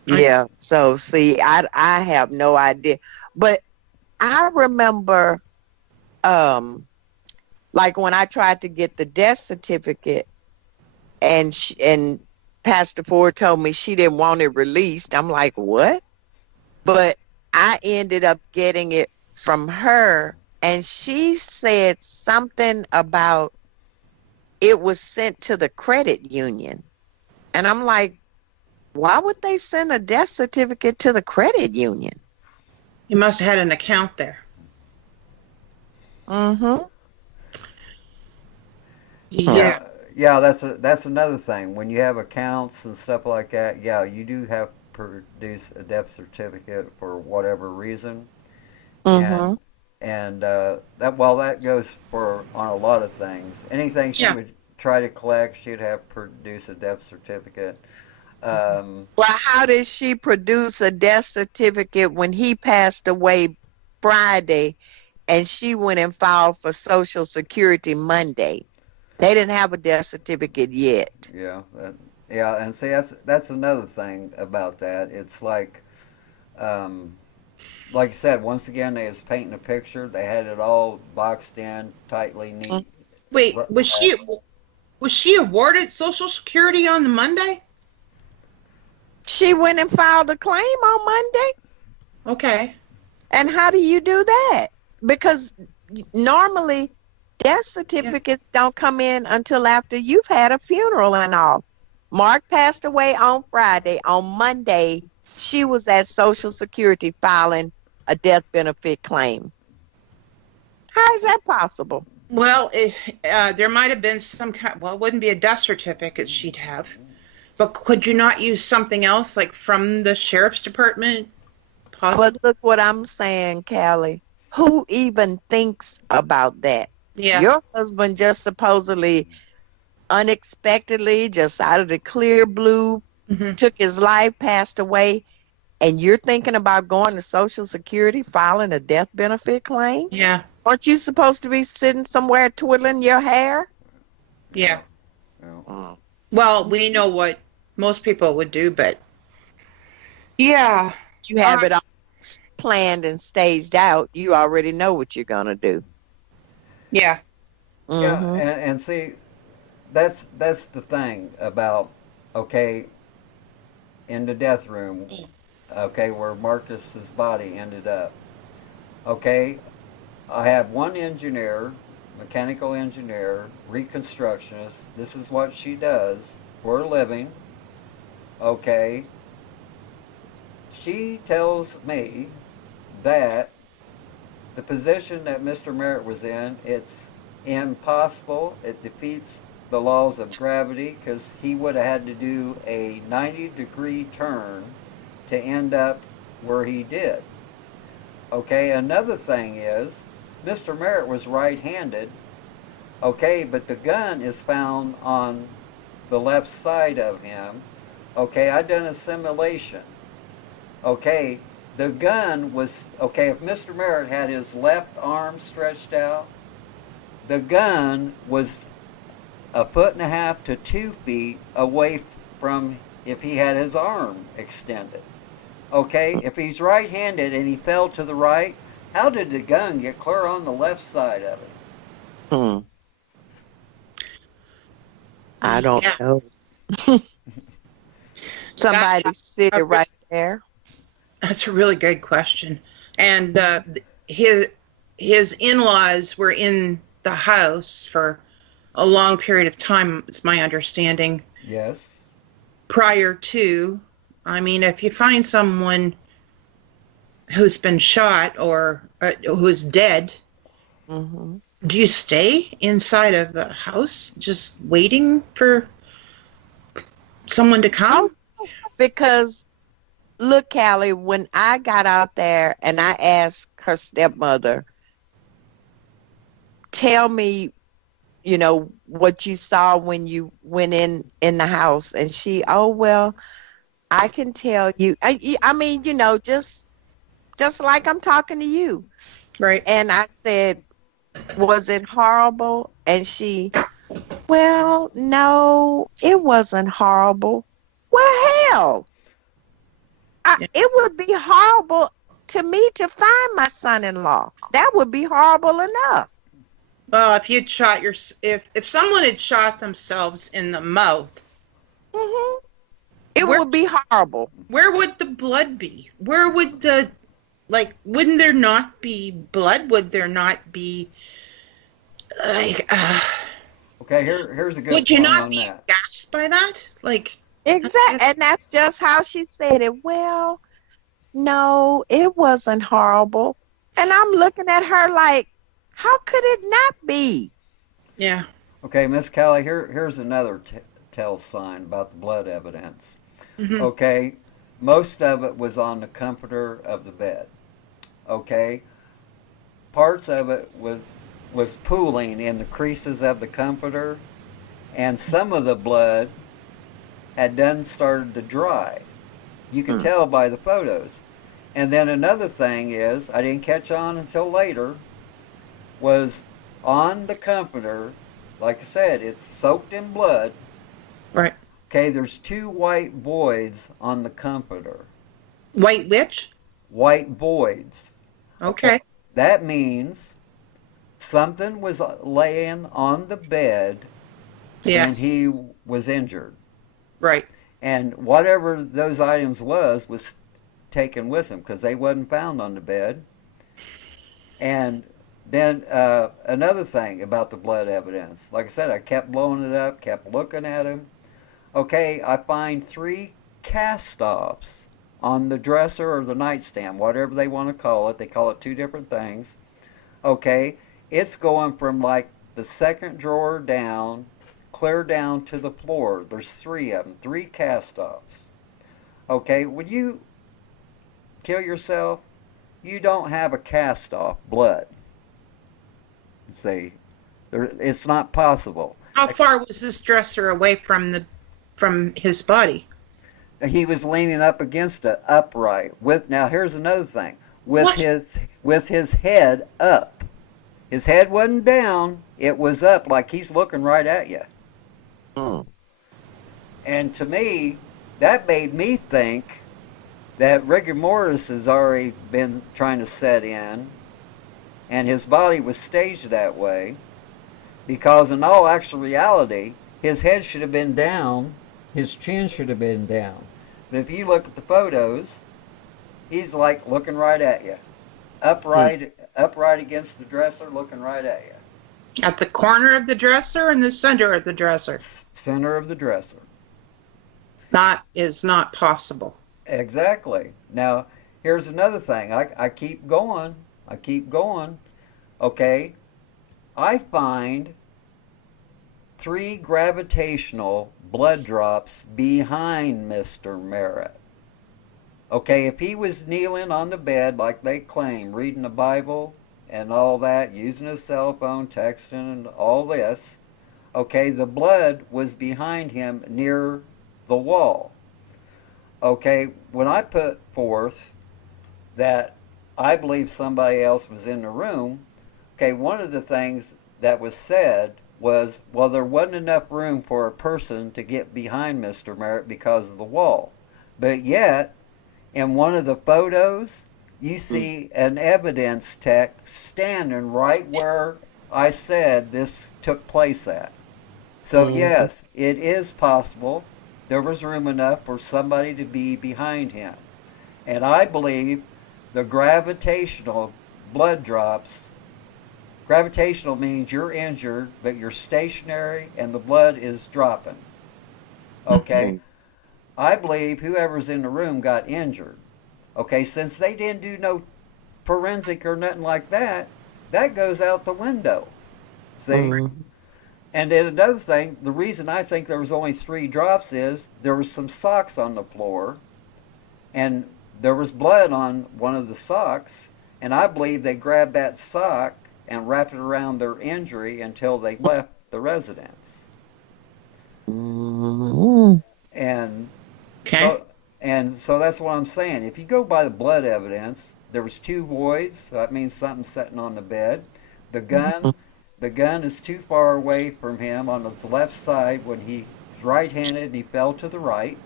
Yeah. So see, I have no idea, but I remember, like when I tried to get the death certificate, and Pastor Ford told me she didn't want it released. I'm like, what? But I ended up getting it from her, and she said something about it was sent to the credit union. And I'm like, why would they send a death certificate to the credit union? he must have had an account there. Mm-hmm. Yeah. Yeah, that's another thing. When you have accounts and stuff like that, yeah, you do have to produce a death certificate for whatever reason, Mm-hmm. and that goes for on a lot of things. Anything she Yeah. would try to collect, she'd have to produce a death certificate. Well, how did she produce a death certificate when he passed away Friday and she went and filed for Social Security Monday? They didn't have a death certificate yet. Yeah, yeah, and see that's another thing about that. It's um, like you said, once again, they was painting a picture. They had it all boxed in, tightly, neat. Wait, was she awarded Social Security on the Monday? She went and filed a claim on Monday. Okay. And how do you do that? Because normally death certificates don't come in until after you've had a funeral and all. Mark passed away on Friday. On Monday, she was at Social Security filing a death benefit claim. How is that possible? Well, there might have been some kind. Well, it wouldn't be a death certificate she'd have, but could you not use something else, like from the sheriff's department? But Possibly. look what I'm saying, Callie. Who even thinks about that? Yeah. Your husband just supposedly, unexpectedly, just out of the clear blue, Hmm. took his life, passed away, and you're thinking about going to Social Security, filing a death benefit claim? Yeah. Aren't you supposed to be sitting somewhere twiddling your hair? Yeah. Well, Mm. Well, we know what most people would do, but yeah. You have it all planned and staged out. You already know what you're going to do. Yeah. yeah, Mm-hmm. and see, that's the thing about, okay, in the death room, okay, where Marcus's body ended up. Okay, I have one engineer, mechanical engineer, reconstructionist. This is what she does for a living. Okay, she tells me that the position that Mr. Merritt was in, it's impossible. It defeats the laws of gravity because he would have had to do a 90-degree turn to end up where he did. Okay, another thing is Mr. Merritt was right-handed. Okay, but the gun is found on the left side of him. Okay, I done a simulation. Okay, the gun was, okay, if Mr. Merritt had his left arm stretched out, the gun was a foot and a half to 2 feet away from if he had his arm extended. Okay, if he's right-handed and he fell to the right, how did the gun get clear on the left side of it? Mm. I don't Yeah. know. Somebody sit a- right there. That's a really good question. And his in-laws were in the house for a long period of time, it's my understanding, Yes. prior to. I mean, if you find someone who's been shot or who's dead, Mm-hmm. do you stay inside of a house just waiting for someone to come? Oh, because look, Callie, when I got out there and I asked her stepmother, tell me, what you saw when you went in the house, and she, oh well, I can tell you. I mean, just like I'm talking to you. Right. And I said, was it horrible? And she, well, no, it wasn't horrible. Well, hell, Yeah. it would be horrible to me to find my son-in-law. That would be horrible enough. Well, if you'd shot if someone had shot themselves in the mouth, Hmm. It where would be horrible. where would the blood be? Where would wouldn't there not be blood? Would there not be like Okay, here's a good would you point not on be that. gasped by that? Like Exactly. And that's just how she said it. Well, no, it wasn't horrible. And I'm looking at her like, how could it not be? yeah. Okay, Miss Kelly, here's another tell sign about the blood evidence. Hmm. Okay, most of it was on the comforter of the bed. Okay, parts of it was pooling in the creases of the comforter, and some of the blood had done started to dry. You can Mm. tell by the photos. And then another thing is, I didn't catch on until later, was on the comforter, like I said, it's soaked in blood. Right. Okay, there's two white voids on the comforter. White witch? White voids. Okay. That means something was laying on the bed when Yes. he was injured. Right. And whatever those items was taken with him because they wasn't found on the bed. And then another thing about the blood evidence, like I said, I kept blowing it up, kept looking at him. Okay, I find 3 cast-offs on the dresser or the nightstand, whatever they want to call it. They call it 2 different things. Okay, it's going from like the second drawer down, clear down to the floor. There's 3 of them, 3 cast-offs. Okay, when you kill yourself, you don't have a cast-off blood. See, it's not possible. How far was this dresser away from his body? He was leaning up against it upright. Now here's another thing. With What? his head up. His head wasn't down. It was up like he's looking right at you. Mm. And to me, that made me think that rigor mortis has already been trying to set in, and his body was staged that way, because in all actual reality, his head should have been down, his chin should have been down. But if you look at the photos, he's like looking right at you, upright against the dresser, looking right at you. At the corner of the dresser and the center of the dresser. Center of the dresser. That is not possible. Exactly. Now, here's another thing. I keep going. Okay. I find 3 gravitational blood drops behind Mr. Merritt. Okay, if he was kneeling on the bed like they claim, reading the Bible and all that, using his cell phone, texting and all this, okay, the blood was behind him near the wall. Okay, when I put forth that I believe somebody else was in the room, okay, one of the things that was said was, well, there wasn't enough room for a person to get behind Mr. Merritt because of the wall. But yet, in one of the photos, you see an evidence tech standing right where I said this took place at. So yes, it is possible there was room enough for somebody to be behind him. And I believe the gravitational blood drops, gravitational means you're injured, but you're stationary and the blood is dropping. Okay? I believe whoever's in the room got injured. Okay, since they didn't do no forensic or nothing like that, that goes out the window. See? And then another thing, the reason I think there was only 3 drops is there was some socks on the floor, and there was blood on one of the socks, and I believe they grabbed that sock and wrapped it around their injury until they left the residence. And so that's what I'm saying. If you go by the blood evidence, there was 2 voids. So that means something sitting on the bed. The gun is too far away from him on the left side when he's right-handed and he fell to the right.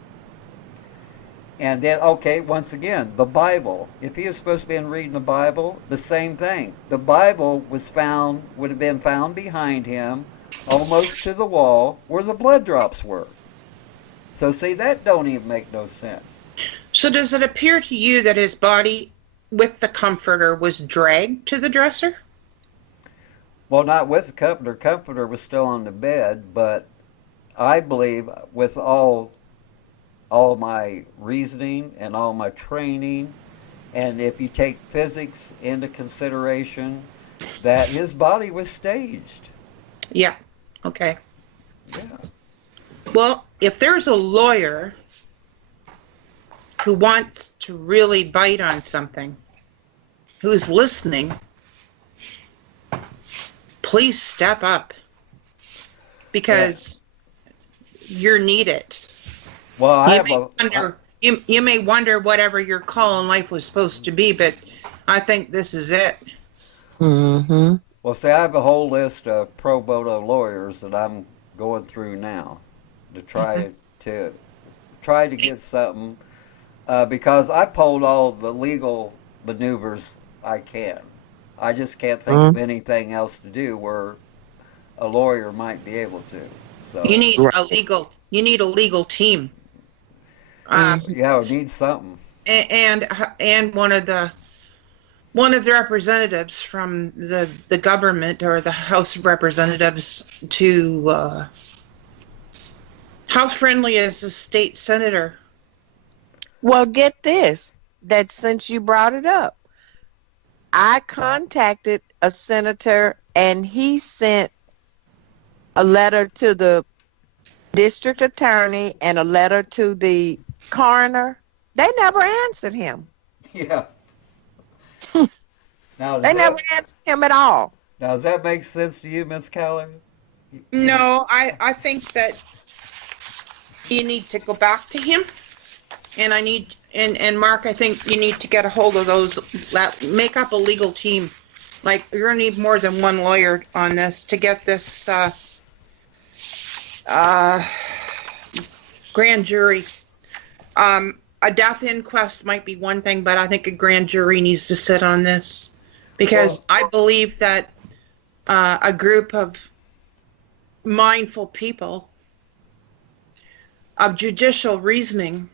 And then, okay, once again, the Bible. If he was supposed to be reading the Bible, the same thing. The Bible would have been found behind him, almost to the wall, where the blood drops were. So see, that don't even make no sense. So does it appear to you that his body with the comforter was dragged to the dresser? Well, not with the comforter. Comforter was still on the bed, but I believe with all my reasoning and all my training, and if you take physics into consideration, that his body was staged. Yeah. Okay. Yeah. Well, if there's a lawyer who wants to really bite on something, who's listening, please step up, because you're needed. Well, you may wonder whatever your call in life was supposed to be, but I think this is it. Well, see, I have a whole list of pro bono lawyers that I'm going through now to try to get something, because I pulled all the legal maneuvers I can. I just can't think of anything else to do where a lawyer might be able to. So You need a legal team. yeah, we need something. And one of the representatives from the government or the House of Representatives to how friendly is the state senator? Well, get this, that since you brought it up, I contacted a senator and he sent a letter to the district attorney and a letter to the coroner. They never answered him. Yeah. Now, They never answered him at all. Now, does that make sense to you, Miss Keller? No, I think that you need to go back to him, and Mark, I think you need to get a hold of those, make up a legal team like, you're gonna need more than one lawyer on this to get this grand jury. A death inquest might be one thing, but I think a grand jury needs to sit on this, because I believe that a group of mindful people of judicial reasoning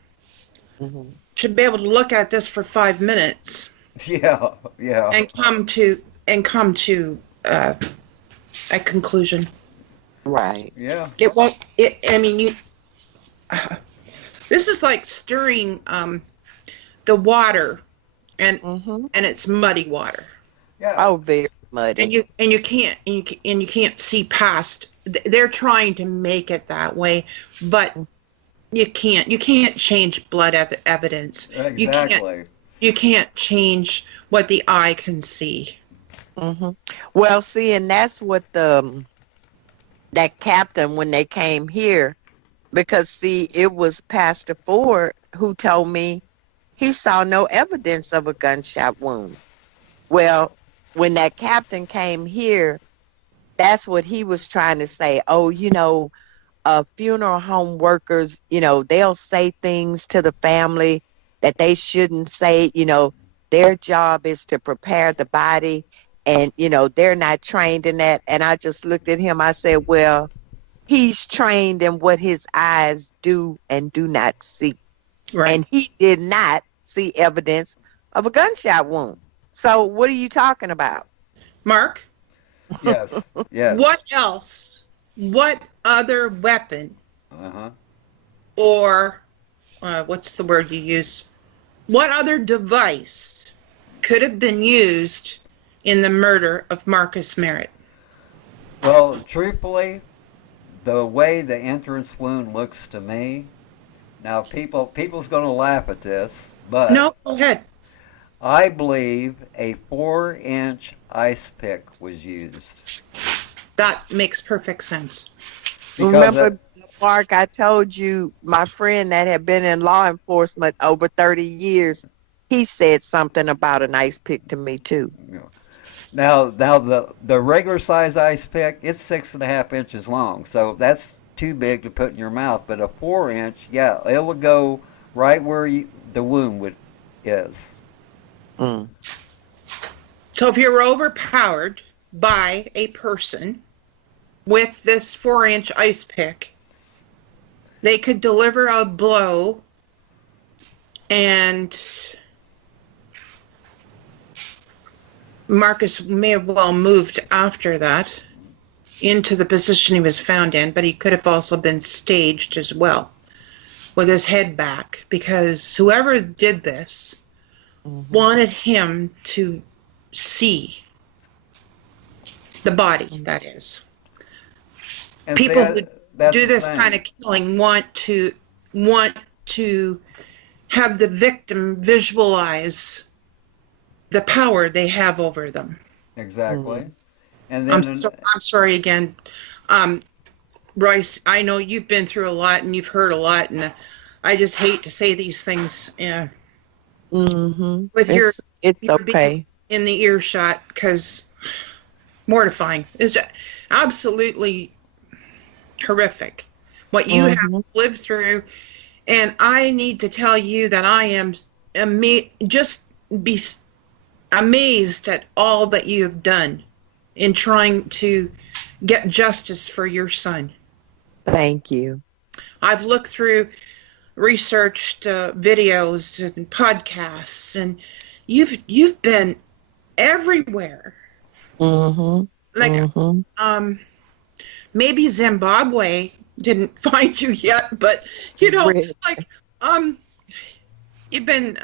should be able to look at this for 5 minutes. Yeah. And come to a conclusion. Right. Yeah. It won't. I mean, this is like stirring the water, and it's muddy water. Yeah. Oh, very muddy. And you can't see past. They're trying to make it that way, but you can't change blood evidence. Exactly. You can't change what the eye can see. Well, see, and that's what that captain, when they came here, because see, it was Pastor Ford who told me he saw no evidence of a gunshot wound. Well, when that captain came here, that's what he was trying to say. Oh, funeral home workers, they'll say things to the family that they shouldn't say. Their job is to prepare the body, and, they're not trained in that. And I just looked at him. I said, well, he's trained in what his eyes do and do not see. Right. And he did not see evidence of a gunshot wound. So what are you talking about? Mark? Yes. What else? What other weapon? Or what's the word you use? What other device could have been used in the murder of Marcus Merritt? Well, truthfully, the way the entrance wound looks to me, now people's going to laugh at this, but No, go ahead. I believe a 4-inch ice pick was used. That makes perfect sense. Remember, Mark, I told you my friend that had been in law enforcement over 30 years, he said something about an ice pick to me too. Now the regular size ice pick, it's 6.5 inches long, so that's too big to put in your mouth. But a 4-inch, yeah, it will go right where the wound is. So if you're overpowered by a person with this 4-inch ice pick, they could deliver a blow, and Marcus may have well moved after that into the position he was found in, but he could have also been staged as well with his head back, because whoever did this wanted him to see the body, that is. And People who do this kind of killing want to have the victim visualize the power they have over them. Exactly. And then I'm sorry again, Royce. I know you've been through a lot and you've heard a lot, and I just hate to say these things. With it's okay in the earshot, because mortifying. It's absolutely horrific what you have lived through, and I need to tell you that I am just amazed at all that you have done in trying to get justice for your son. Thank you. I've looked through, researched videos and podcasts, and you've been everywhere. Maybe Zimbabwe didn't find you yet, but you've been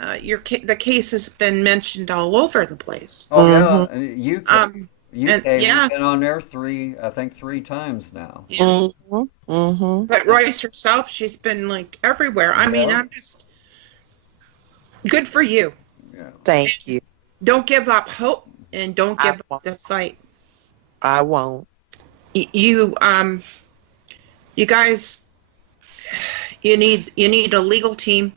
the case has been mentioned all over the place. Oh yeah, you've been on there three times now. But Royce herself, she's been like everywhere. I mean, I'm just good for you. Yeah. Thank you. Don't give up hope, and don't give up the fight. I won't. You guys, you need a legal team.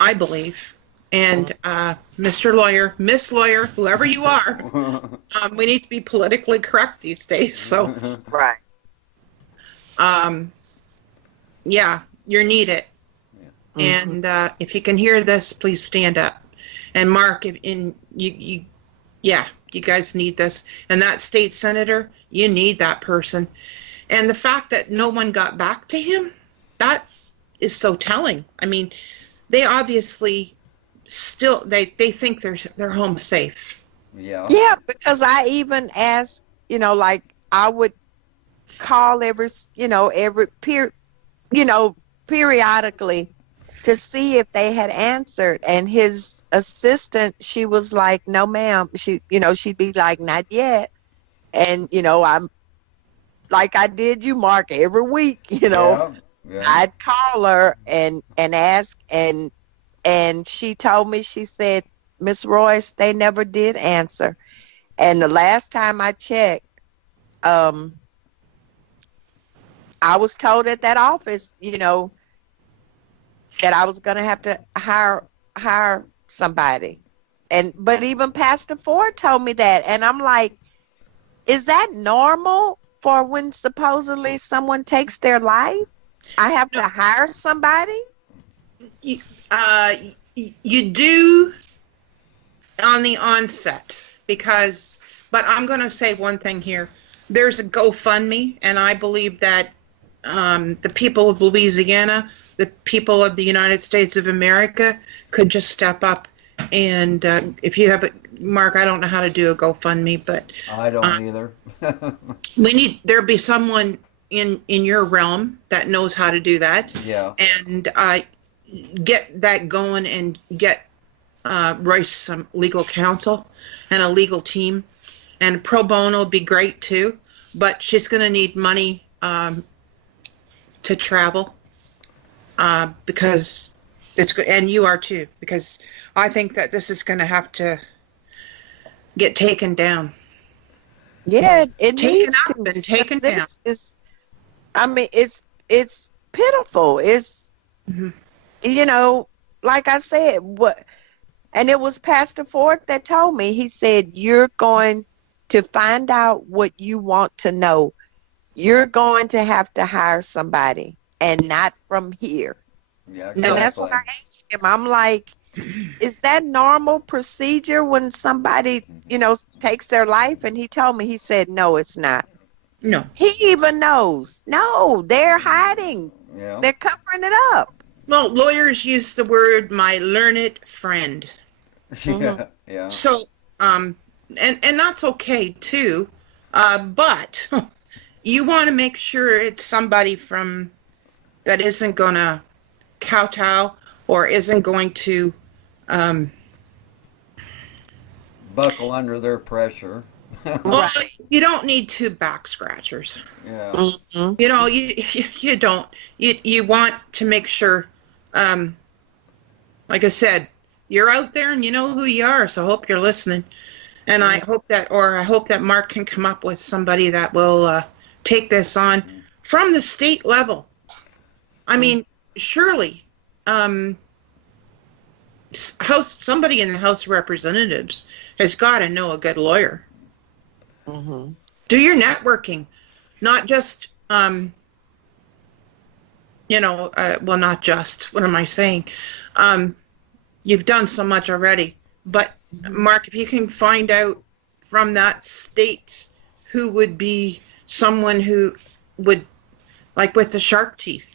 I believe And Mr. Lawyer, Miss Lawyer, whoever you are, we need to be politically correct these days. So, Right. yeah, you're needed. Yeah. And if you can hear this, please stand up. And Mark, you guys need this. And that state senator, you need that person. And the fact that no one got back to him, that is so telling. I mean, they obviously still they think they're home safe. Yeah. Yeah, because I even asked, like I would call periodically to see if they had answered, and his assistant, she was like, "No, ma'am." She'd be like, "Not yet." And I'm like I did you, Mark, every week. Yeah. I'd call her and ask, and she told me, she said, "Miss Royce, they never did answer." And the last time I checked, I was told at that office, that I was going to have to hire somebody. But even Pastor Ford told me that. And I'm like, is that normal for when supposedly someone takes their life? I have to hire somebody? You do on the onset, but I'm going to say one thing here. There's a GoFundMe, and I believe that the people of Louisiana, the people of the United States of America could just step up. And if you have Mark, I don't know how to do a GoFundMe, but I don't either. there'll be someone in your realm that knows how to do that. Yeah. And get that going and get Royce some legal counsel and a legal team. And pro bono would be great too, but she's going to need money to travel because it's good, and you are too, because I think that this is going to have to get taken down. Yeah, it Taken needs up to. and taken down. It's pitiful. It's Mhm. Like I said, and it was Pastor Ford that told me. He said, "You're going to find out what you want to know. You're going to have to hire somebody, and not from here." Yeah. And that's what I asked him. I'm like, is that normal procedure when somebody, takes their life? And he told me, he said, "No, it's not." No. He even knows. No, they're hiding. Yeah. They're covering it up. Well, lawyers use the word "my learned friend." Yeah. Yeah. So, and that's okay too, but you want to make sure it's somebody that isn't going to kowtow or isn't going to Buckle under their pressure. well, you don't need two back scratchers. Yeah. Mhm. You don't. You want to make sure, like I said, you're out there and you know who you are. So I hope you're listening, and I hope that Mark can come up with somebody that will take this on from the state level. I mean, surely, somebody in the House of Representatives has got to know a good lawyer. Mhm. Do your networking, not just, well, not just, what am I saying? You've done so much already, but Mark, if you can find out from that state who would be someone who would, like with the shark teeth,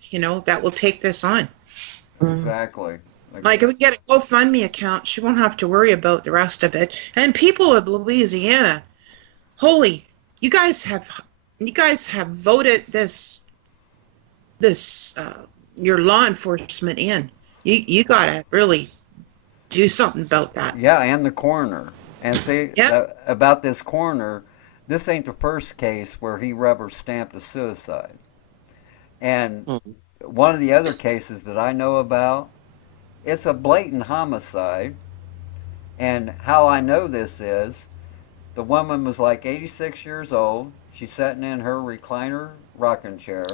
that will take this on. Exactly. Like if we get a GoFundMe account, she won't have to worry about the rest of it. And people of Louisiana, you guys have voted this your law enforcement in. You gotta really do something about that. Yeah, and the coroner. And see, Yes. about this coroner, this ain't the first case where he rubber stamped a suicide. And one of the other cases that I know about, it's a blatant homicide. And how I know this is, the woman was like 86 years old. She's sitting in her recliner rocking chair.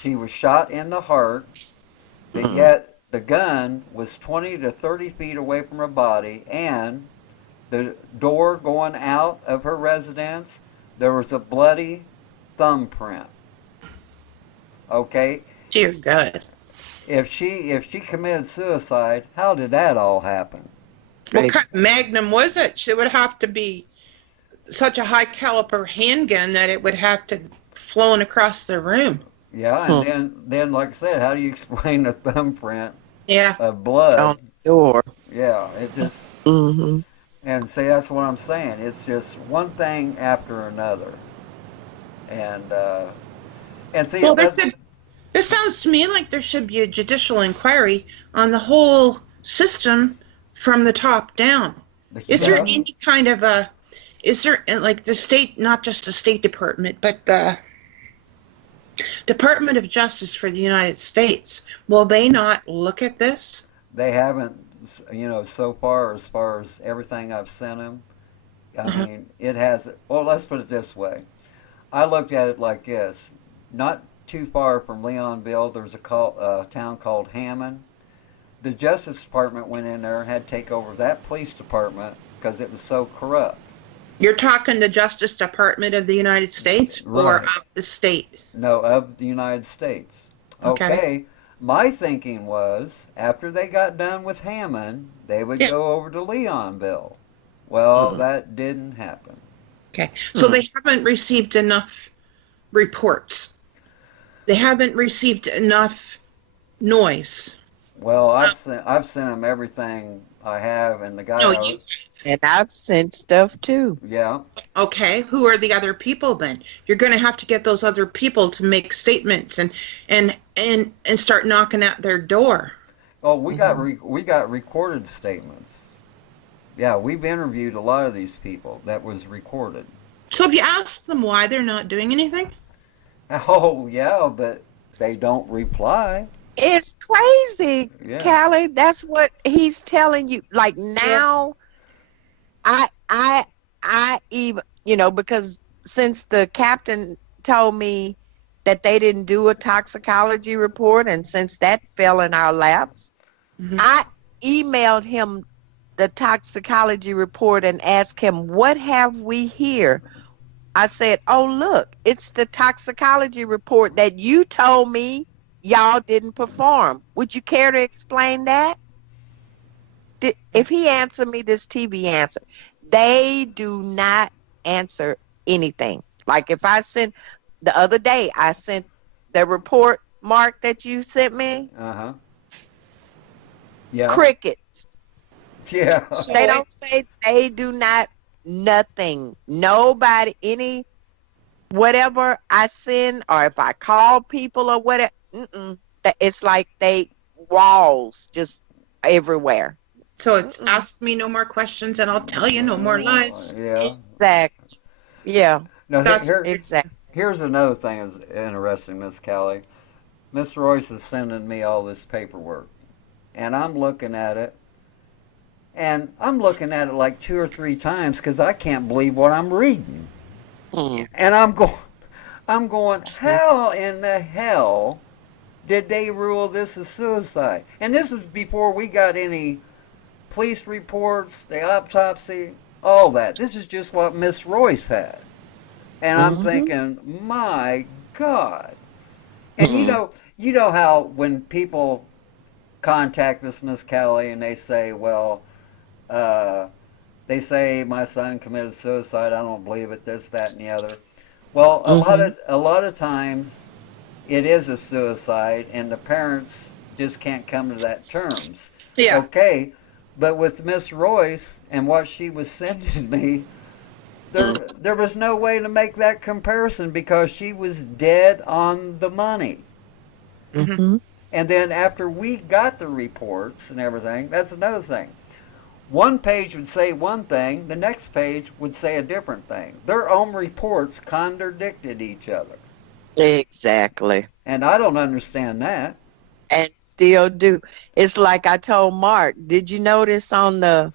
She was shot in the heart, but yet the gun was 20 to 30 feet away from her body, and the door going out of her residence, there was a bloody thumbprint. Okay? Dear God. If she committed suicide, how did that all happen? What kind of magnum was it? It would have to be such a high caliber handgun that it would have to flown across the room. Yeah, and then like I said, how do you explain a thumbprint Yeah. of blood? On the door. Yeah, it just Mm-hmm. and see that's what I'm saying. It's just one thing after another, and see Well, that's this sounds to me like there should be a judicial inquiry on the whole system from the top down. Is there any kind of is there like the state, not just the State Department, but the Department of Justice for the United States, will they not look at this? They haven't, so far as everything I've sent them. I mean, it has. Well, let's put it this way. I looked at it like this. Not too far from Leonville, there's a town called Hammond. The Justice Department went in there and had to take over that police department because it was so corrupt. You're talking the Justice Department of the United States or Right. of the state? No, of the United States. Okay. My thinking was, after they got done with Hammond, they would go over to Leonville. Well, that didn't happen. Okay. So they haven't received enough reports. They haven't received enough noise. Well, I've sent them everything I have, and the guy. No, And I've sent stuff too. Yeah. Okay, who are the other people then? You're going to have to get those other people to make statements and start knocking at their door. Oh, we got recorded statements. Yeah, we've interviewed a lot of these people. That was recorded. So have you asked them why they're not doing anything? Oh yeah, but they don't reply. It's crazy, Yeah. Callie. That's what he's telling you. Like now, I even, because since the captain told me that they didn't do a toxicology report, and since that fell in our laps, I emailed him the toxicology report and asked him, what have we here? I said, oh, look, it's the toxicology report that you told me y'all didn't perform. Would you care to explain that? If he answered me this TV answer, they do not answer anything. Like if I sent, the other day, I sent the report, Mark, that you sent me. Uh-huh. Yeah. Crickets. Yeah. They don't say, they do not, nothing. Nobody, whatever I send, or if I call people or whatever, it's like walls just everywhere. So it's ask me no more questions and I'll tell you no more lies. Yeah. Exactly. Yeah. No, Exactly. Here's another thing that's interesting, Miss Callie. Miss Royce is sending me all this paperwork, and I'm looking at it, like 2 or 3 times because I can't believe what I'm reading. And I'm going, how in the hell did they rule this a suicide? And this is before we got any police reports, the autopsy, all that. This is just what Miss Royce had. And I'm thinking, my God. And you know how when people contact us, Miss Callie, and they say, well, they say my son committed suicide, I don't believe it, this, that, and the other. Well, a lot of times it is a suicide, and the parents just can't come to that terms. Yeah. Okay, but with Miss Royce and what she was sending me, there was no way to make that comparison because she was dead on the money. And then after we got the reports and everything, that's another thing. One page would say one thing, the next page would say a different thing. Their own reports contradicted each other. Exactly. And I don't understand that. And still do. It's like I told Mark, did you notice on the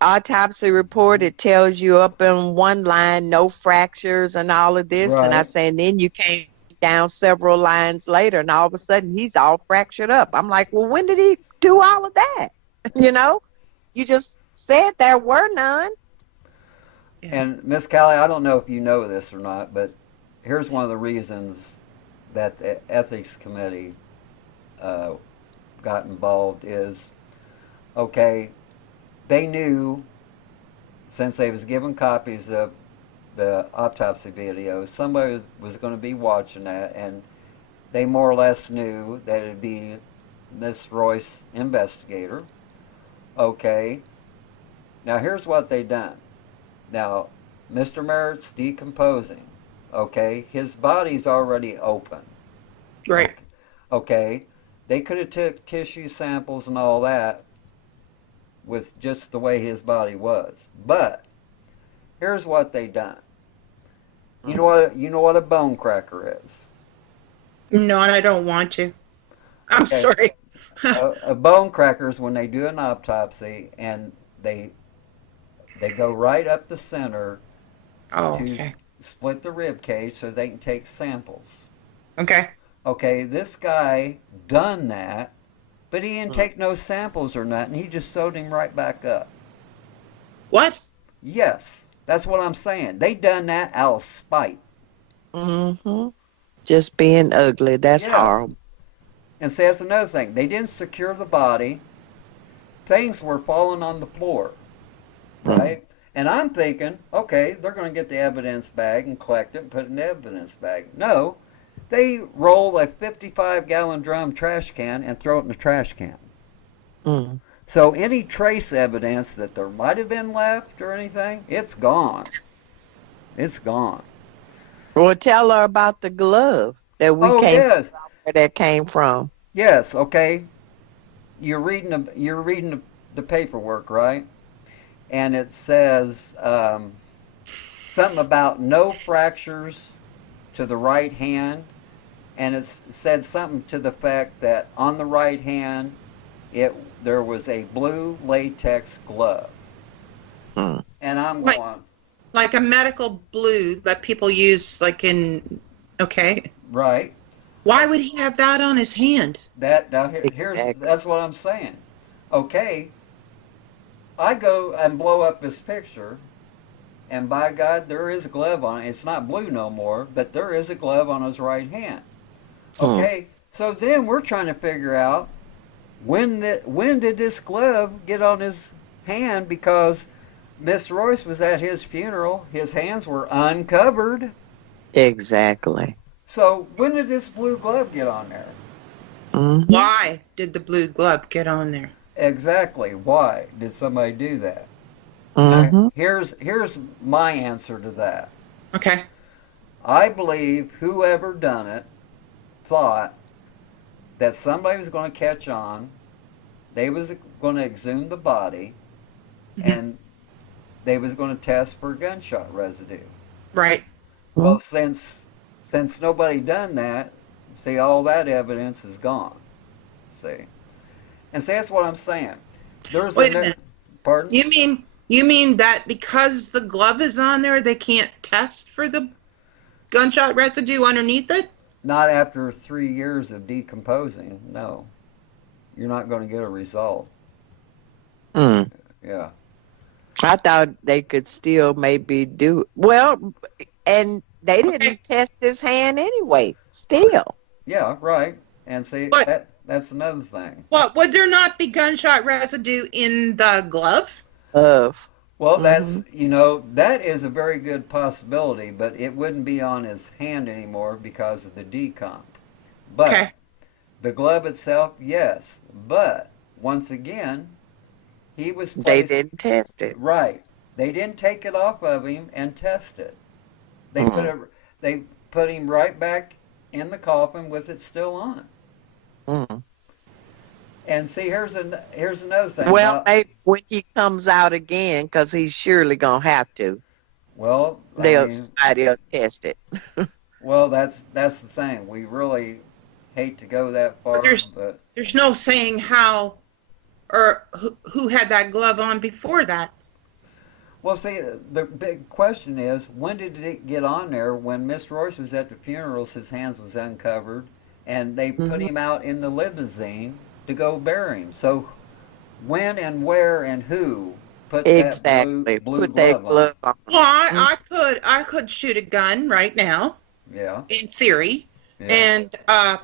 autopsy report, it tells you up in one line, no fractures and all of this. Right. And I say, and then you came down several lines later, and all of a sudden he's all fractured up. I'm like, well, when did he do all of that? You know, you just said there were none. And Miss Callie, I don't know if you know this or not, but here's one of the reasons that the ethics committee got involved is, okay, they knew, since they was given copies of the autopsy videos, somebody was going to be watching that, and they more or less knew that it'd be Miss Royce investigator. Okay, now here's what they done. Now, Mr. Merritt's decomposing. Okay, his body's already open. Right. Okay, they could have took tissue samples and all that with just the way his body was. But here's what they done. You know what a bone cracker is? No, and I don't want to. I'm Okay. sorry. A bone cracker is when they do an autopsy and they go right up the center Oh, to okay. split the rib cage so they can take samples. Okay. Okay, this guy done that, but he didn't take no samples or nothing. He just sewed him right back up. What? Yes, that's what I'm saying. They done that out of spite. Mm-hmm. Just being ugly. That's Yeah. horrible. And see, that's another thing. They didn't secure the body. Things were falling on the floor, right? And I'm thinking, okay, they're going to get the evidence bag and collect it and put it in the evidence bag. No, they roll a 55-gallon drum trash can and throw it in the trash can. Mm. So any trace evidence that there might have been left or anything, it's gone. It's gone. Well, tell her about the glove that we Yes. where that came from. Yes, okay. You're reading the paperwork, right? And it says something about no fractures to the right hand, and it said something to the fact that on the right hand there was a blue latex glove. Mm. And I'm Like- going, Like a medical blue that people use, like in. Okay. right? Why would he have that on his hand? That now here's Exactly. that's what I'm saying. Okay, I go and blow up this picture, and by God, there is a glove on it. It's not blue no more, but there is a glove on his right hand. Okay, so then we're trying to figure out when did this glove get on his hand, because Miss Royce was at his funeral. His hands were uncovered. Exactly. So when did this blue glove get on there? Mm-hmm. Why did the blue glove get on there? Exactly. Why did somebody do that? Mm-hmm. Here's my answer to that. Okay. I believe whoever done it thought that somebody was going to catch on. They was going to exhume the body, and they was going to test for gunshot residue. Right. Well, since nobody done that, see, all that evidence is gone. See, and see, that's what I'm saying. There's Wait a minute. Pardon? You mean that because the glove is on there, they can't test for the gunshot residue underneath it? Not after 3 years of decomposing. No, you're not going to get a result. Mm. Yeah. I thought they could still maybe do well, and they didn't test his hand anyway. Still. Yeah. Right. And see, But- that's another thing. What, would there not be gunshot residue in the glove? Well, that's, that is a very good possibility, but it wouldn't be on his hand anymore because of the decomp. But Okay. the glove itself, yes. But once again, he was placed, They didn't test it. right. They didn't take it off of him and test it. They put him right back in the coffin with it still on. Mm. And see, here's another thing. Well, Now, maybe when he comes out again, because he's surely gonna have to. well, Somebody will test it. well, that's the thing. We really hate to go that far, but There's no saying how or who had that glove on before that. Well, see, the big question is, when did it get on there? When Miss Royce was at the funerals, his hands was uncovered, and they put Mhm. him out in the limousine to go bury him. So, when and where and who put that Exactly. blue Put that glove on him? glove on. Well, Mm. I could shoot a gun right now, Yeah, in theory, yeah. and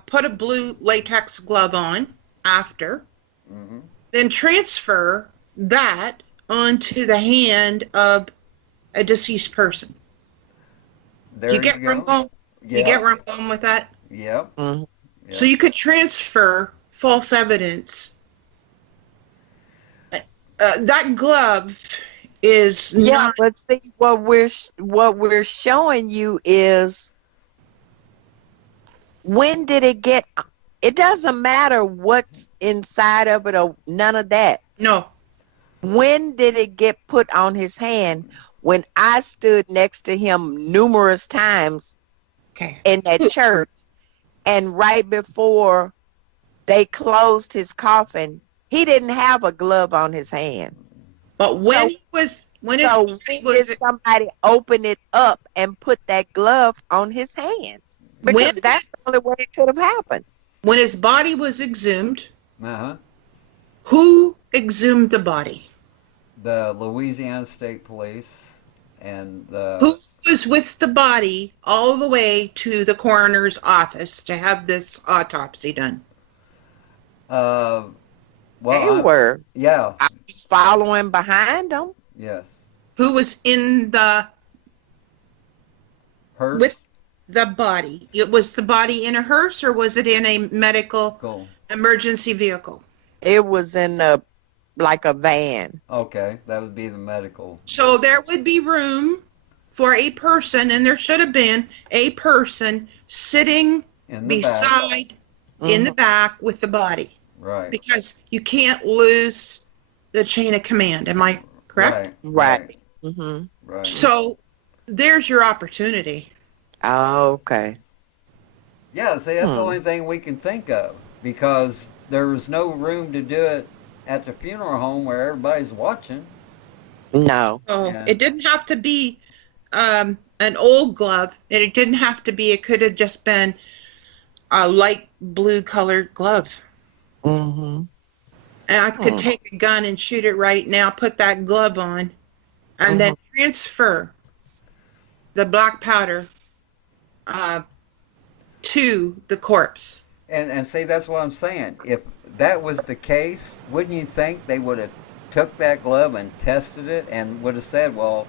put a blue latex glove on after, Hmm. then transfer that onto the hand of a deceased person. Do you There get you where I'm go. going? You get Yeah, where I'm going with that? yep, Mhm. So yep. you could transfer false evidence. That glove is Yeah, not. but see, what we're showing you is when did it get? It doesn't matter what's inside of it or none of that. No. When did it get put on his hand? When I stood next to him numerous times Okay. in that church, and right before they closed his coffin, he didn't have a glove on his hand. But So, when his so body when did was somebody open it up and put that glove on his hand? when Because that's the only way it could have happened. when his body was exhumed, Uh huh. who exhumed the body? The Louisiana State Police and Who the was with the body all the way to the coroner's office to have this autopsy done? uh, well, They were. yeah, I was following behind them. yes, Who was in the hearse. with the body? It was the body in a hearse, or was it in a medical Cool. emergency vehicle? It was in a like a van. Okay, that would be the medical So there would be room for a person, and there should have been a person sitting in the back. beside in the Mhm. back with the body, Right, because you can't lose the chain of command. Am I correct? right, Right. right, Mhm. right. So there's your opportunity. Okay. Yeah, see, that's the Hmm. only thing we can think of because there was no room to do it at the funeral home where everybody's watching. No. So And it didn't have to be an old glove. It didn't have to be. It could have just been a light blue colored glove. Mhm. And I could Hmm. take a gun and shoot it right now, put that glove on, and then Mhm. transfer the black powder uh, to the corpse. and see, that's what I'm saying. If that was the case, wouldn't you think they would have took that glove and tested it and would have said, well,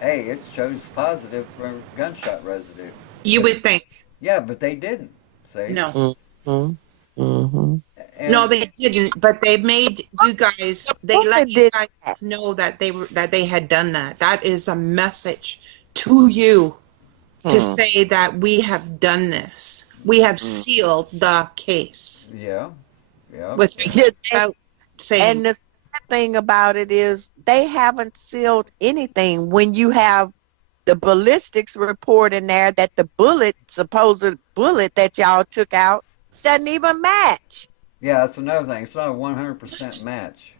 hey, it shows positive for gunshot residue. You But would think, yeah, but they didn't. See, no. Mhm. Mhm. No, and they didn't, but they made you guys, they Who let you did guys that? know that they had done that. That is a message to you to Hmm. say that we have done this. We have Mm. sealed the case yeah, yeah, yeah. without saying, And the sad thing about it is they haven't sealed anything when you have the ballistics report in there that the supposed bullet that y'all took out doesn't even match. Yeah, that's another thing. It's not a 100% match.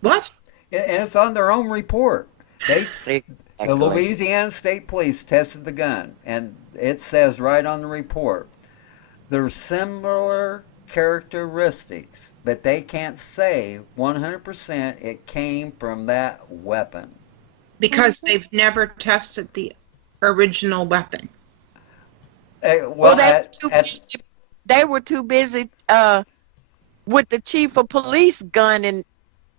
what? And it's on their own report. The Exactly. Louisiana State Police tested the gun, and it says right on the report, there's similar characteristics, but they can't say 100% it came from that weapon. Because they've never tested the original weapon. Well, Well, they were too busy with the chief of police gun and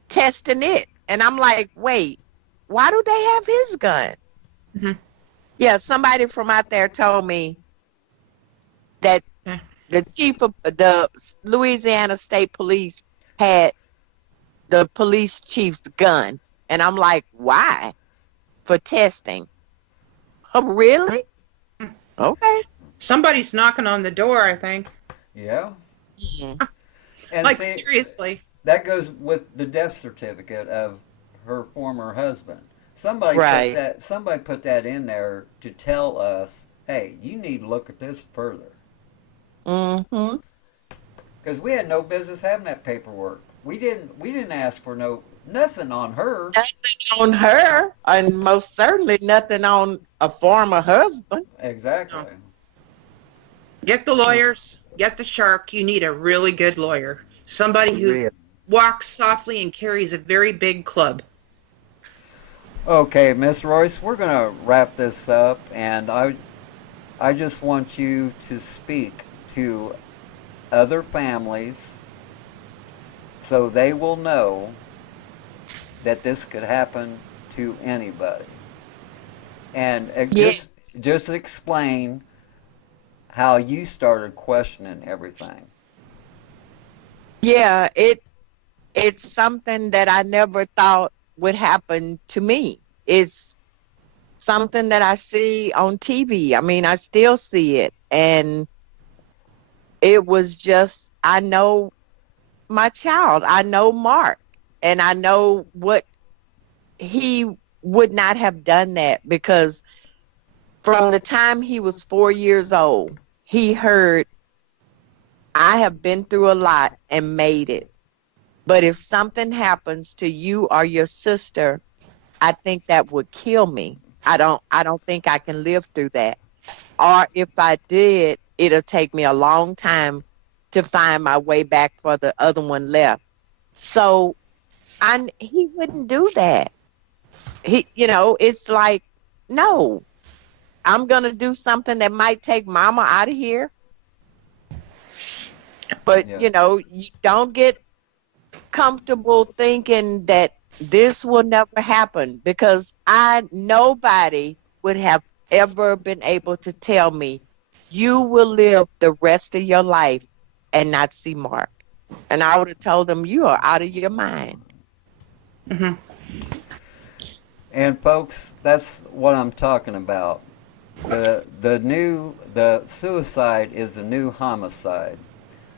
testing it. And I'm like, wait, why do they have his gun? Mhm. Yeah, somebody from out there told me that Okay. the chief of the Louisiana State Police had the police chief's gun. And I'm like, why? For testing. Oh, really? Okay. Somebody's knocking on the door, I think. yeah. Mhm. And Like, see, seriously. that goes with the death certificate of her former husband. Right. Somebody put that in there to tell us, hey, you need to look at this further Mm-hmm. because we had no business having that paperwork. we didn't ask for nothing on her. Nothing on her, and most certainly nothing on a former husband. Exactly. No. Get the lawyers, get the shark. You need a really good lawyer. Somebody who Really. walks softly and carries a very big club. Okay, Miss Royce, we're gonna wrap this up, and I just want you to speak to other families so they will know that this could happen to anybody. And Yes. just explain how you started questioning everything. Yeah, it's something that I never thought would happen to me. It's something that I see on TV. I mean, I still see it. And it was just, I know my child, I know Mark, and I know what he would not have done that because from the time he was 4 years old, he heard, I have been through a lot and made it. But if something happens to you or your sister, I think that would kill me. I don't think I can live through that. Or if I did, it'll take me a long time to find my way back for the other one left. So he wouldn't do that. It's like, no, I'm gonna do something that might take mama out of here. But Yes. you don't get comfortable thinking that this will never happen because nobody would have ever been able to tell me you will live the rest of your life and not see Mark. And I would have told them you are out of your mind. Hmm. And folks, that's what I'm talking about. The suicide is the new homicide.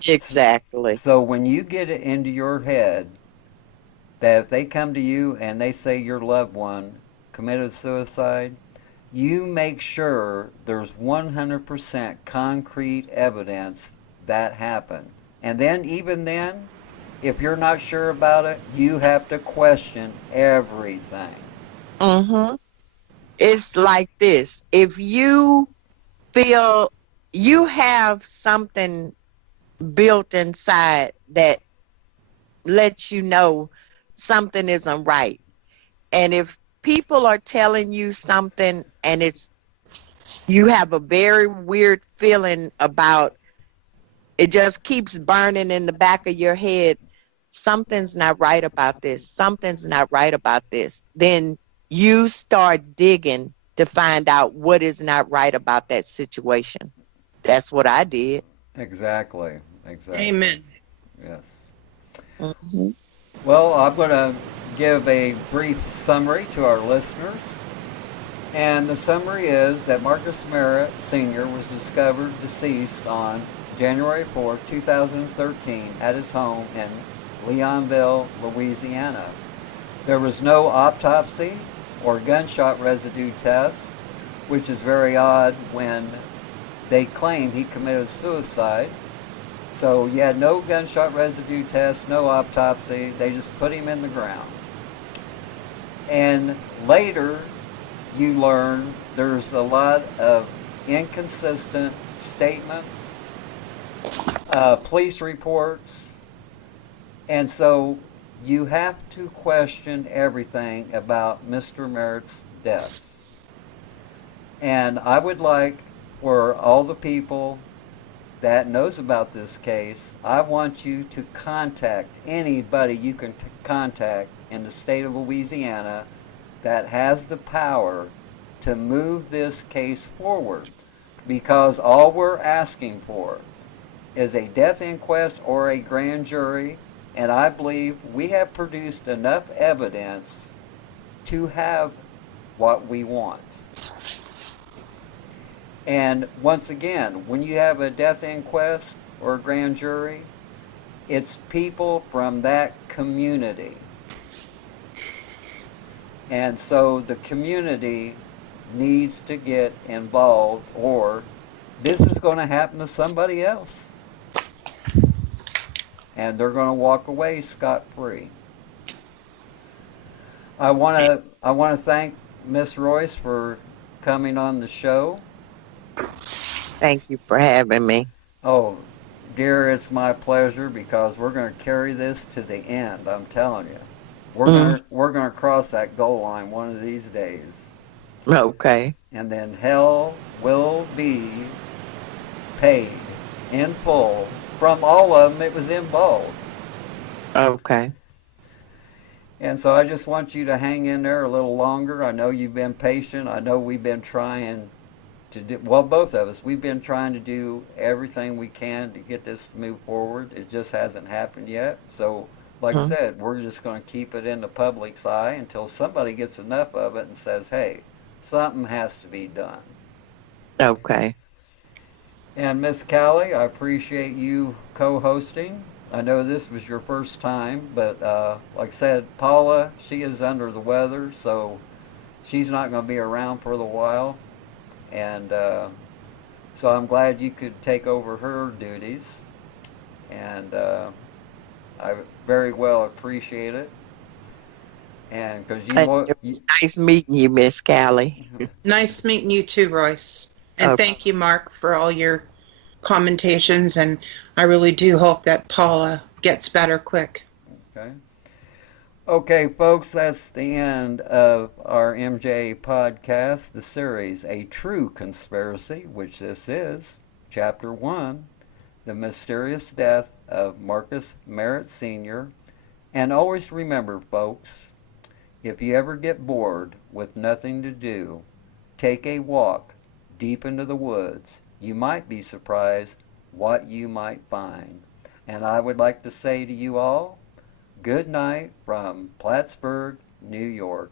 Exactly. So when you get it into your head that if they come to you and they say your loved one committed suicide, you make sure there's 100% concrete evidence that happened. And then, even then, if you're not sure about it, you have to question everything. Mm-hmm. It's like this. If you feel you have something built inside that lets you know something isn't right. And if people are telling you something and you have a very weird feeling about it, just keeps burning in the back of your head, something's not right about this. Something's not right about this. Then you start digging to find out what is not right about that situation. That's what I did. Exactly. Exactly. Amen. Yes. Hmm. Well, I'm going to give a brief summary to our listeners. And the summary is that Marcus Merritt Sr. was discovered deceased on January 4, 2013 at his home in Leonville, Louisiana. There was no autopsy or gunshot residue test, which is very odd when they claim he committed suicide. So you had no gunshot residue test, no autopsy. They just put him in the ground. And later, you learn there's a lot of inconsistent statements, police reports, and so you have to question everything about Mr. Merritt's death. And I would like for all the people that knows about this case, I want you to contact anybody you can contact in the state of Louisiana that has the power to move this case forward, because all we're asking for is a death inquest or a grand jury, and I believe we have produced enough evidence to have what we want. And once again, when you have a death inquest or a grand jury, it's people from that community. And so the community needs to get involved, or this is going to happen to somebody else. and they're going to walk away scot-free. I want to thank Miss Royce for coming on the show. Thank you for having me. Oh, dear, it's my pleasure because we're going to carry this to the end. I'm telling you, we're going to cross that goal line one of these days, Okay. and then hell will be paid in full from all of them that was involved. Okay. And so I just want you to hang in there a little longer. I know you've been patient. I know we've been trying to do, well, both of us, we've been trying to do everything we can to get this to move forward. It just hasn't happened yet. So, like I Mhm. said, we're just going to keep it in the public's eye until somebody gets enough of it and says, hey, something has to be done. Okay. And Miss Callie, I appreciate you co-hosting. I know this was your first time, but like I said, Paula, she is under the weather, so she's not going to be around for a while. And so I'm glad you could take over her duties, and I very well appreciate it. And because And it was nice meeting you, Miss Callie. Nice meeting you too, Royce. And Okay. thank you, Mark, for all your commentations. And I really do hope that Paula gets better quick. okay. Okay, folks, that's the end of our MJ podcast, the series, A True Conspiracy, which this is, Chapter 1, The Mysterious Death of Marcus Merritt Sr. And always remember, folks, if you ever get bored with nothing to do, take a walk deep into the woods. You might be surprised what you might find. And I would like to say to you all, good night from Plattsburgh, New York.